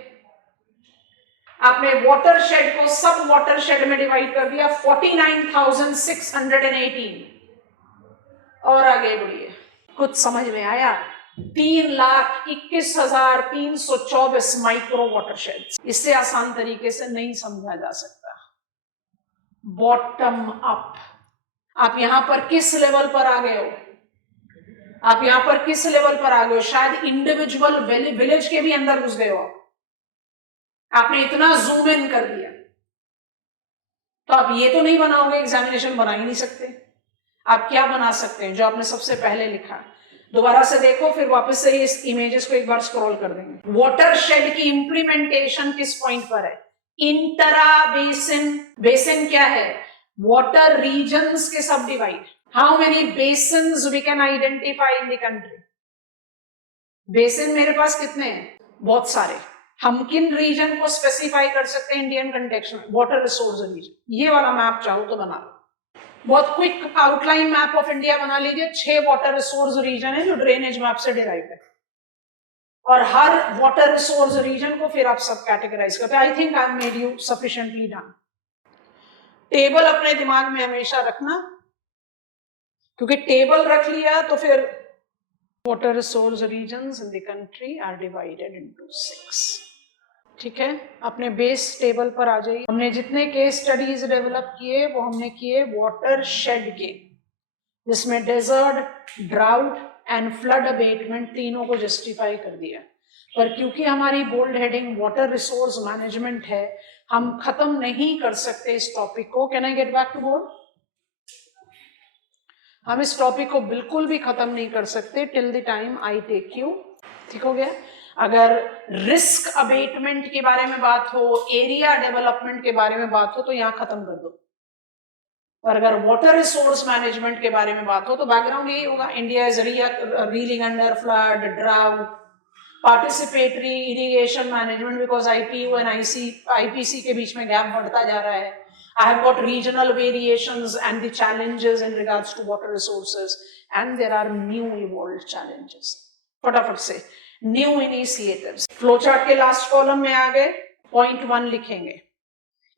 आपने वाटरशेड को सब वाटरशेड में डिवाइड कर दिया, 49,618। और आगे बढ़िए, कुछ समझ में आया, 3,21,324 माइक्रो वाटरशेड। इससे आसान तरीके से नहीं समझा जा सकता। बॉटम अप, आप यहां पर किस लेवल पर आ गए हो, आप यहां पर किस लेवल पर आ गए हो, शायद इंडिविजुअल विलेज के भी अंदर घुस गए हो। आपने इतना जूम इन कर दिया, तो आप ये तो नहीं बनाओगे, एग्जामिनेशन बना ही नहीं सकते। आप क्या बना सकते हैं, जो आपने सबसे पहले लिखा। दोबारा से देखो, फिर वापस से इस इमेजेस को एक बार स्क्रॉल कर देंगे। वाटरशेड की इंप्लीमेंटेशन किस पॉइंट पर है, इंटरा बेसिन। बेसिन क्या है, वाटर रीजन्स के sub divide. How many basins we can identify in the country, basin मेरे पास कितने हैं, बहुत सारे। हम किन रीजन को स्पेसिफाई कर सकते हैं इंडियन कंटेक्स्ट में, वाटर रिसोर्स रीजन। ये वाला मैप चाहो तो बना लो, बहुत quick outline map of India बना लीजिए। 6 वाटर रिसोर्स रीजन है जो ड्रेनेज मैप से डिराइव है, और हर वाटर रिसोर्स रीजन को फिर आप सब कैटेगराइज करते हैं। I think I made you sufficiently done. Table अपने दिमाग में हमेशा रखना, क्योंकि टेबल रख लिया तो फिर water resource regions in the country are divided into 6। ठीक है, अपने बेस टेबल पर आ जाइए। हमने जितने केस स्टडीज डेवलप किए वो हमने किए वाटर शेड के, जिसमें desert, drought and flood abatement तीनों को जस्टिफाई कर दिया। पर क्योंकि हमारी bold heading water resource management है, हम खत्म नहीं कर सकते इस टॉपिक को। Can I get back to board? हम इस टॉपिक को बिल्कुल भी खत्म नहीं कर सकते till the time I take you. ठीक हो गया? अगर रिस्क अबेटमेंट के बारे में बात हो, एरिया डेवलपमेंट के बारे में बात हो, तो यहां खत्म कर दो। पर अगर वाटर रिसोर्स मैनेजमेंट के बारे में बात हो तो बैकग्राउंड यही होगा, India is railing under flood, drought, participatory irrigation management, because IPU and IPC के बीच में गैप बढ़ता जा रहा है। I have got regional variations and the challenges in regards to water resources, and there are new evolved challenges. फटाफट से new initiatives. Flowchart के last column में आ गए, point 1 लिखेंगे.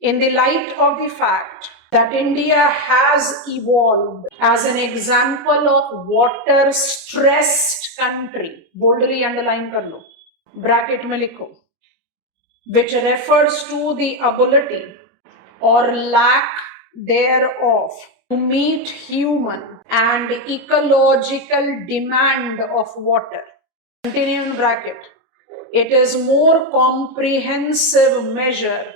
In the light of the fact that India has evolved as an example of water stressed country, boldly underline कर लो, bracket में लिखो, which refers to the ability or lack thereof to meet human and ecological demand of water. Continue in bracket. It is more comprehensive measure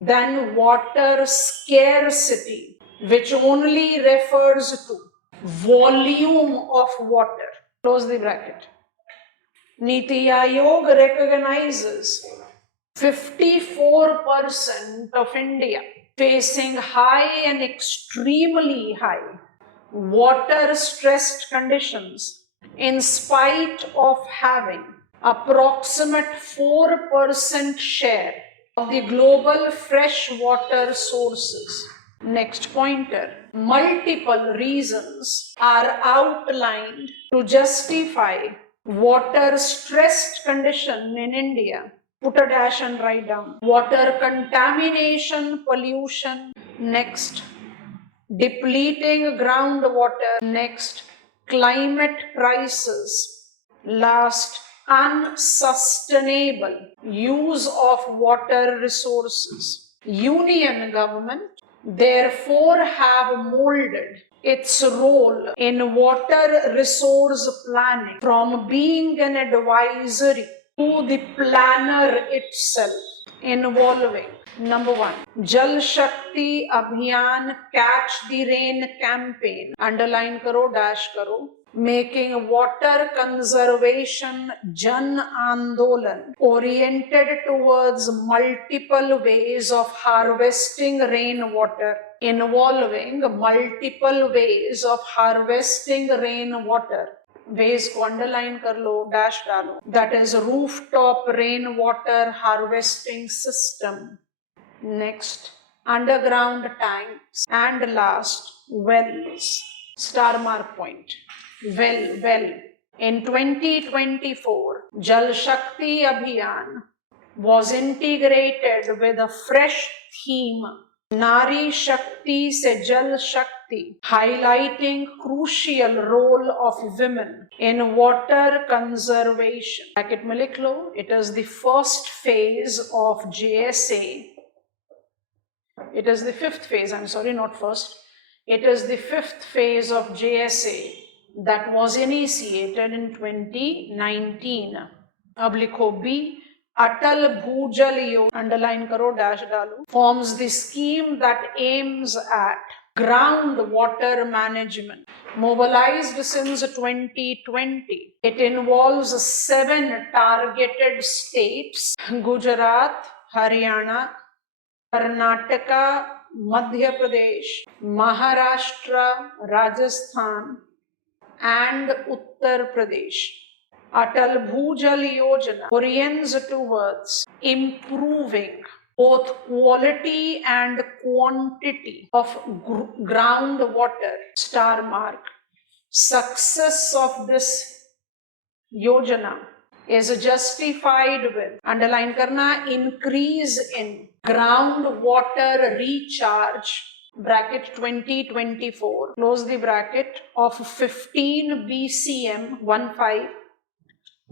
than water scarcity, which only refers to volume of water. Close the bracket. Niti Aayog recognizes 54% of India facing high and extremely high water stressed conditions in spite of having approximate 4% share of the global fresh water sources. Next pointer. Multiple reasons are outlined to justify water stressed condition in India. Put a dash and write down. Water contamination, pollution. Next. Depleting groundwater. Next. Climate crisis. Last. Unsustainable use of water resources. Union government therefore have molded its role in water resource planning from being an advisory to the planner itself, involving number 1, Jal Shakti Abhiyan Catch the Rain campaign, underline karo, dash karo, making water conservation Jan Andolan oriented towards multiple ways of harvesting rainwater, involving multiple ways of harvesting rainwater. ways को underline कर लो, dash डालो. That is rooftop rain water harvesting system. Next underground tanks and last wells. Star mark point. well in 2024 Jal Shakti Abhiyan was integrated with a fresh theme, Nari Shakti se Jal Shakti, highlighting crucial role of women in water conservation. Bracket mein likh lo, it is the first phase of JSA. It is the fifth phase, I'm sorry, not first. It is the fifth phase of JSA that was initiated in 2019. अब लिखो B. Atal Bhujal Yojana, underline karo, dash डालो, forms the scheme that aims at groundwater management. Mobilized since 2020, it involves 7 targeted states: Gujarat, Haryana, Karnataka, Madhya Pradesh, Maharashtra, Rajasthan, and Uttar Pradesh. Atal Bhujal Yojana orients towards improving both quality and quantity of groundwater. Star mark. Success of this Yojana is justified with, underline karna, increase in groundwater recharge, bracket 2024, close the bracket, of 15 BCM, 15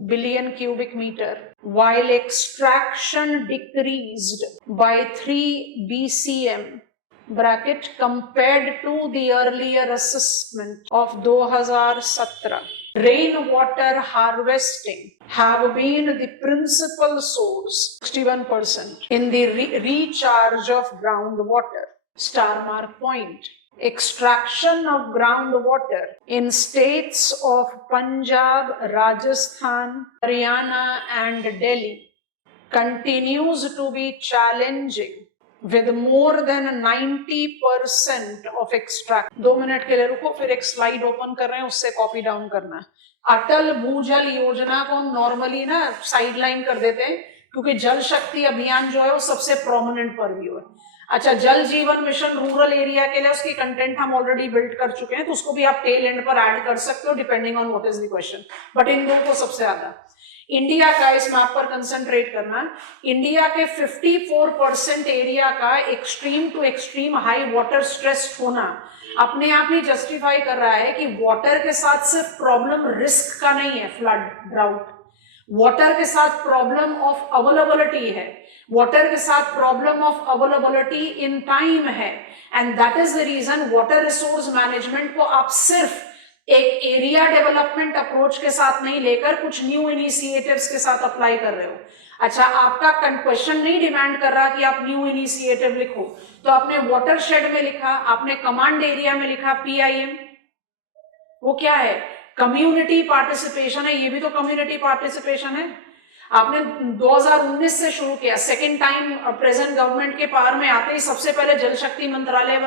billion cubic meter, while extraction decreased by 3 BCM bracket compared to the earlier assessment of 2017, rainwater harvesting have been the principal source 61% in the recharge of groundwater. Star mark point. Extraction of groundwater in states of Punjab, Rajasthan, Haryana and Delhi continues to be challenging with more than 90% of extract. 2 minute के लिए रुको, फिर एक slide open कर रहे हैं, उससे copy down करना। अटल भूजल योजना को नॉर्मली ना साइडलाइन कर देते हैं क्योंकि जल शक्ति अभियान जो है वो सबसे प्रोमिनेंट परव्यू है। अच्छा, जल जीवन मिशन रूरल एरिया के लिए उसकी कंटेंट हम ऑलरेडी बिल्ड कर चुके हैं, तो उसको भी आप टेल एंड पर ऐड कर सकते हो depending on what is the question, but in दो को सबसे ज्यादा इंडिया का इस मैप पर कंसंट्रेट करना। इंडिया के 54% एरिया का extreme to extreme high water stress होना अपने आप ही जस्टिफाई कर रहा है कि वाटर के साथ सिर्फ प्रॉब्लम रिस्क का नहीं है, फ्लड, ड्राउट, वाटर के साथ प्रॉब्लम ऑफ अवेलेबिलिटी है, वाटर के साथ problem of availability in time है, and that is the reason water resource management को आप सिर्फ एक एरिया डेवलपमेंट अप्रोच के साथ नहीं लेकर कुछ न्यू इनिशिएटिव्स के साथ अप्लाई कर रहे हो। अच्छा, आपका क्वेश्चन नहीं डिमांड कर रहा कि आप न्यू इनिशिएटिव लिखो, तो आपने वाटरशेड में लिखा, आपने कमांड एरिया में लिखा PIM, वो क्या है? कम्युनिटी पार्टिसिपेशन है, ये भी तो कम्युनिटी पार्टिसिपेशन है। आपने 2019 से शुरू किया, सेकेंड टाइम प्रेजेंट गवर्नमेंट के पावर में आते ही सबसे पहले जल शक्ति मंत्रालय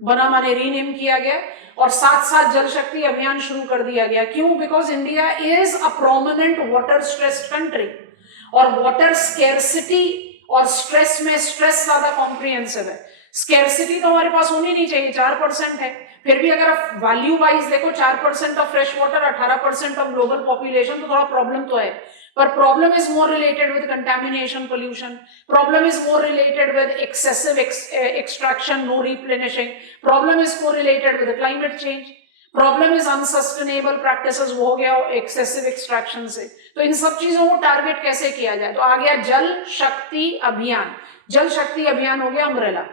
बना माने रीनेम किया गया, और साथ साथ जल शक्ति अभियान शुरू कर दिया गया। क्यों? Because India is a prominent water stressed country, और वाटर स्केर्सिटी और स्ट्रेस में स्ट्रेस ज्यादा कॉम्प्रिहेंसिव है। स्केर्सिटी तो हमारे पास होनी नहीं चाहिए, 4% है, फिर भी अगर आप वैल्यू वाइज देखो 4% of fresh water, 18% of global population, तो थोड़ा प्रॉब्लम तो है। पर problem is more related with contamination, pollution, problem is more related with excessive extraction, no replenishing, problem is more related with climate change, problem is unsustainable practices, वो हो गया excessive extraction से। तो इन सब चीजों को टारगेट कैसे किया जाए? तो आ गया जल शक्ति अभियान। जल शक्ति अभियान हो गया अम्ब्रेला।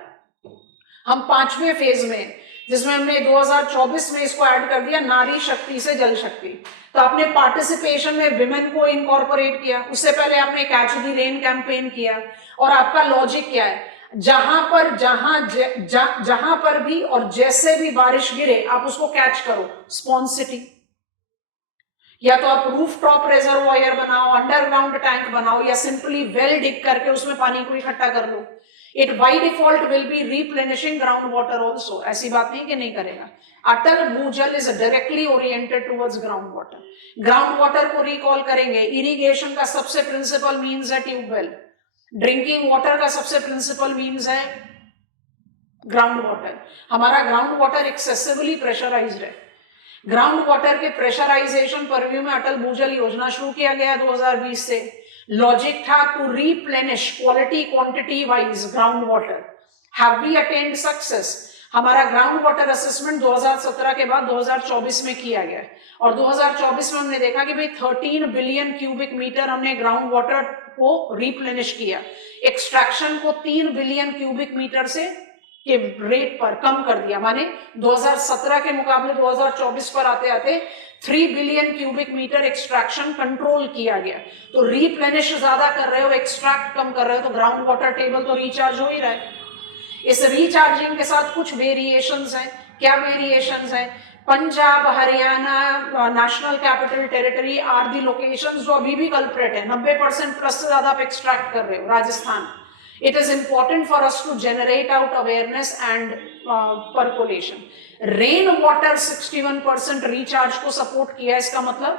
हम 5वें फेज में, जिसमें हमने 2024 में इसको ऐड कर दिया, नारी शक्ति से जल शक्ति। तो आपने पार्टिसिपेशन में विमेन को इनकॉर्पोरेट किया, उससे पहले आपने कैच द रेन कैंपेन किया, और आपका लॉजिक क्या है? जहां पर भी और जैसे भी बारिश गिरे आप उसको कैच करो, स्पॉन्सिटी। या तो आप रूफ टॉप रेजर्वॉयर बनाओ, अंडरग्राउंड टैंक बनाओ, या सिंपली वेल डिग करके उसमें पानी को इकट्ठा कर लो। It by default will be replenishing ground water also, ऐसी बात नहीं कि नहीं करेगा। Atal Bhujal is directly oriented towards ground water. Ground water को रिकॉल करेंगे, इरिगेशन का सबसे प्रिंसिपल मीन्स है ट्यूबवेल, ड्रिंकिंग वाटर का सबसे प्रिंसिपल मीन्स है ग्राउंड वाटर। हमारा ग्राउंड वाटर एक्सेसिवली प्रेशराइज्ड है। ग्राउंड वाटर के प्रेशराइजेशन परव्यू में अटल भूजल योजना शुरू किया गया 2020 से। लॉजिक था to replenish quality quantity wise ground water. Have we attend success? हमारा ग्राउंड वाटर असेसमेंट 2017 के बाद 2024 में किया गया, और 2024 में हमने देखा कि भाई 13 बिलियन क्यूबिक मीटर हमने ग्राउंड वाटर को रिप्लेनिश किया। एक्सट्रैक्शन को 3 बिलियन क्यूबिक मीटर से के रेट पर कम कर दिया, माने 2017 के मुकाबले 2024 पर आते आते 3 billion cubic metre extraction control किया गया। तो रिप्लेनिश ज्यादा कर रहे हो, एक्सट्रैक्ट कम कर रहे हो, तो ग्राउंड वाटर टेबल तो रिचार्ज हो ही रहा है। इस रिचार्जिंग के साथ कुछ वेरिएशंस हैं। क्या वेरिएशंस हैं? Punjab, Haryana, national capital territory are the locations जो अभी भी कल्प्रेट है, 90% प्लस से ज्यादा आप एक्सट्रैक्ट कर रहे हो। Rajasthan, it is important for us to generate out awareness and percolation. Rain water 61% recharge को सपोर्ट किया, इसका मतलब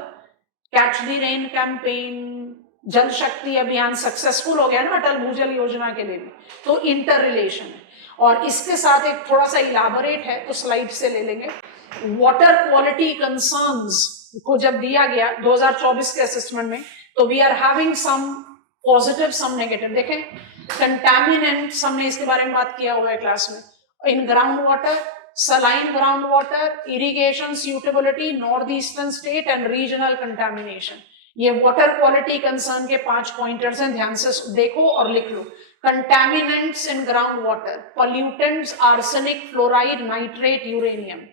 कैच द रेन कैंपेन, जल शक्ति अभियान सक्सेसफुल हो गया ना अटल भूजल योजना के लिए। तो इंटर रिलेशन है, और इसके साथ एक थोड़ा सा इलाबोरेट है, तो स्लाइड से ले लेंगे। वाटर क्वालिटी कंसर्न्स को जब दिया गया 2024 के असेसमेंट में, तो we are having some positive some negative. देखें, कंटामिनेंट्स हमने इसके बारे में बात किया हुआ है क्लास में। In ground water, saline ground water, irrigation suitability, north eastern state and regional contamination, ये वाटर क्वालिटी कंसर्न के 5 पॉइंटर्स हैं, ध्यान से देखो और लिख लो। Contaminants in ground water, pollutants, arsenic, fluoride, nitrate, uranium.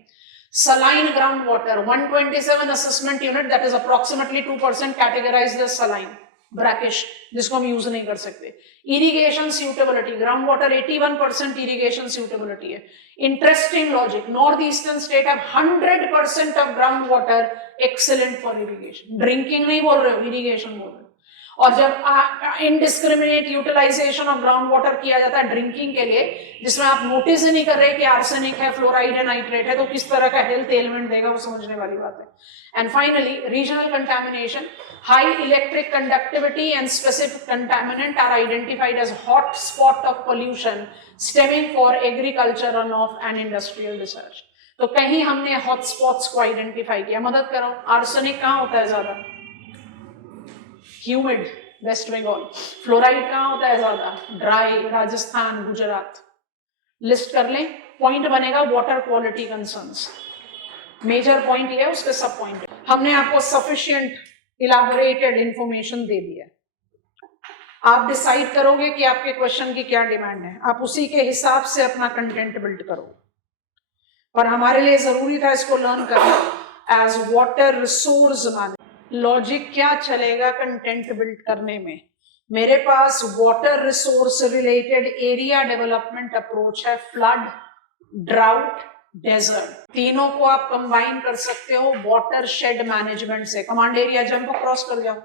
Saline groundwater, 127 assessment unit, that is approximately 2% categorized as saline, brackish, जिसको हम यूज नहीं कर सकते। Irrigation suitability, ground water 81% irrigation suitability है। Interesting logic, north eastern state have 100% of ground water excellent for irrigation. Drinking नहीं बोल रहे हो, इरिगेशन बोल रहे हो। और जब indiscriminate utilization of ground water किया जाता है ड्रिंकिंग के लिए, जिसमें आप नोटिस ही नहीं कर रहे कि आर्सेनिक है, फ्लोराइड है, नाइट्रेट है, तो किस तरह का हेल्थ एलिमेंट देगा, वो समझने वाली बात है। And finally regional contamination, high electric conductivity and specific contaminant are identified as hot spot of pollution stemming for agriculture run off and industrial research. तो कहीं हमने हॉट स्पॉट्स को आइडेंटिफाई किया, मदद करो। आर्सेनिक कहाँ होता है ज्यादा? Humid, waste Bengal. फ्लोराइड कहाँ होता है ज्यादा? ड्राई, राजस्थान, गुजरात। लिस्ट कर लें, पॉइंट बनेगा water quality concerns. Major point ये है, उसके सब पॉइंट। हमने आपको सफिशिएंट इलाबोरेटेड इंफॉर्मेशन दे दिया। आप डिसाइड करोगे कि आपके क्वेश्चन की क्या डिमांड है, आप उसी के हिसाब से अपना कंटेंट बिल्ड करो। और हमारे लिए जरूरी था इसको लर्न करना as water resource management. Logic क्या चलेगा कंटेंट बिल्ड करने में? मेरे पास water resource related area development approach है, फ्लड, ड्राउट, डेजर्ट। तीनों को आप कंबाइन कर सकते हो वाटर शेड मैनेजमेंट से। कमांड एरिया जंप क्रॉस कर जाओ।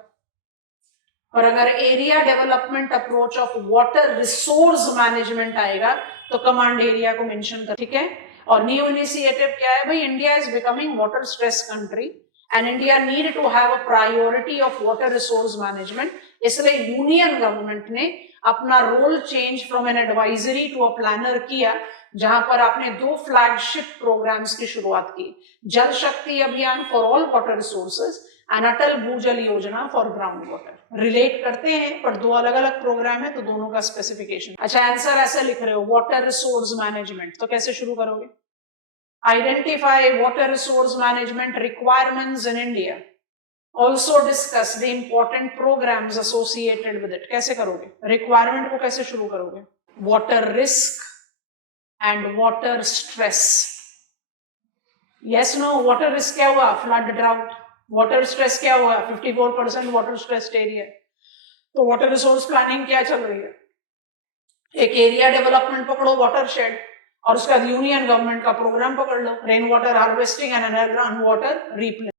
और अगर area development approach of water resource management आएगा तो कमांड एरिया को मेंशन कर, ठीक है। और न्यू इनिशिएटिव क्या है भाई? India is becoming water stress country and India need to have a priority of water resource management। इसलिए यूनियन गवर्नमेंट ने अपना role change from an advisory to a planner किया, जहां पर आपने 2 फ्लैगशिप प्रोग्राम्स की शुरुआत की, Jal Shakti Abhiyan for all water resources and Atal Bhujal Yojana for ground water. Relate करते हैं पर 2 अलग अलग प्रोग्राम है, तो दोनों का स्पेसिफिकेशन। अच्छा, आंसर ऐसे लिख रहे हो, वाटर रिसोर्स मैनेजमेंट, तो कैसे शुरू करोगे? Identify water resource management requirements in India. Also discuss the important programs associated with it. कैसे करोगे? Requirement को कैसे शुरू करोगे? Water risk and water stress. Yes, no, water risk क्या हुआ? Flood, drought. Water stress क्या हुआ? 54% water stressed area. तो water resource planning क्या चल रही है? एक एरिया डेवलपमेंट पकड़ो, वाटर शेड, और उसका यूनियन गवर्नमेंट का प्रोग्राम पकड़ लो, rain water harvesting and underground water replacement.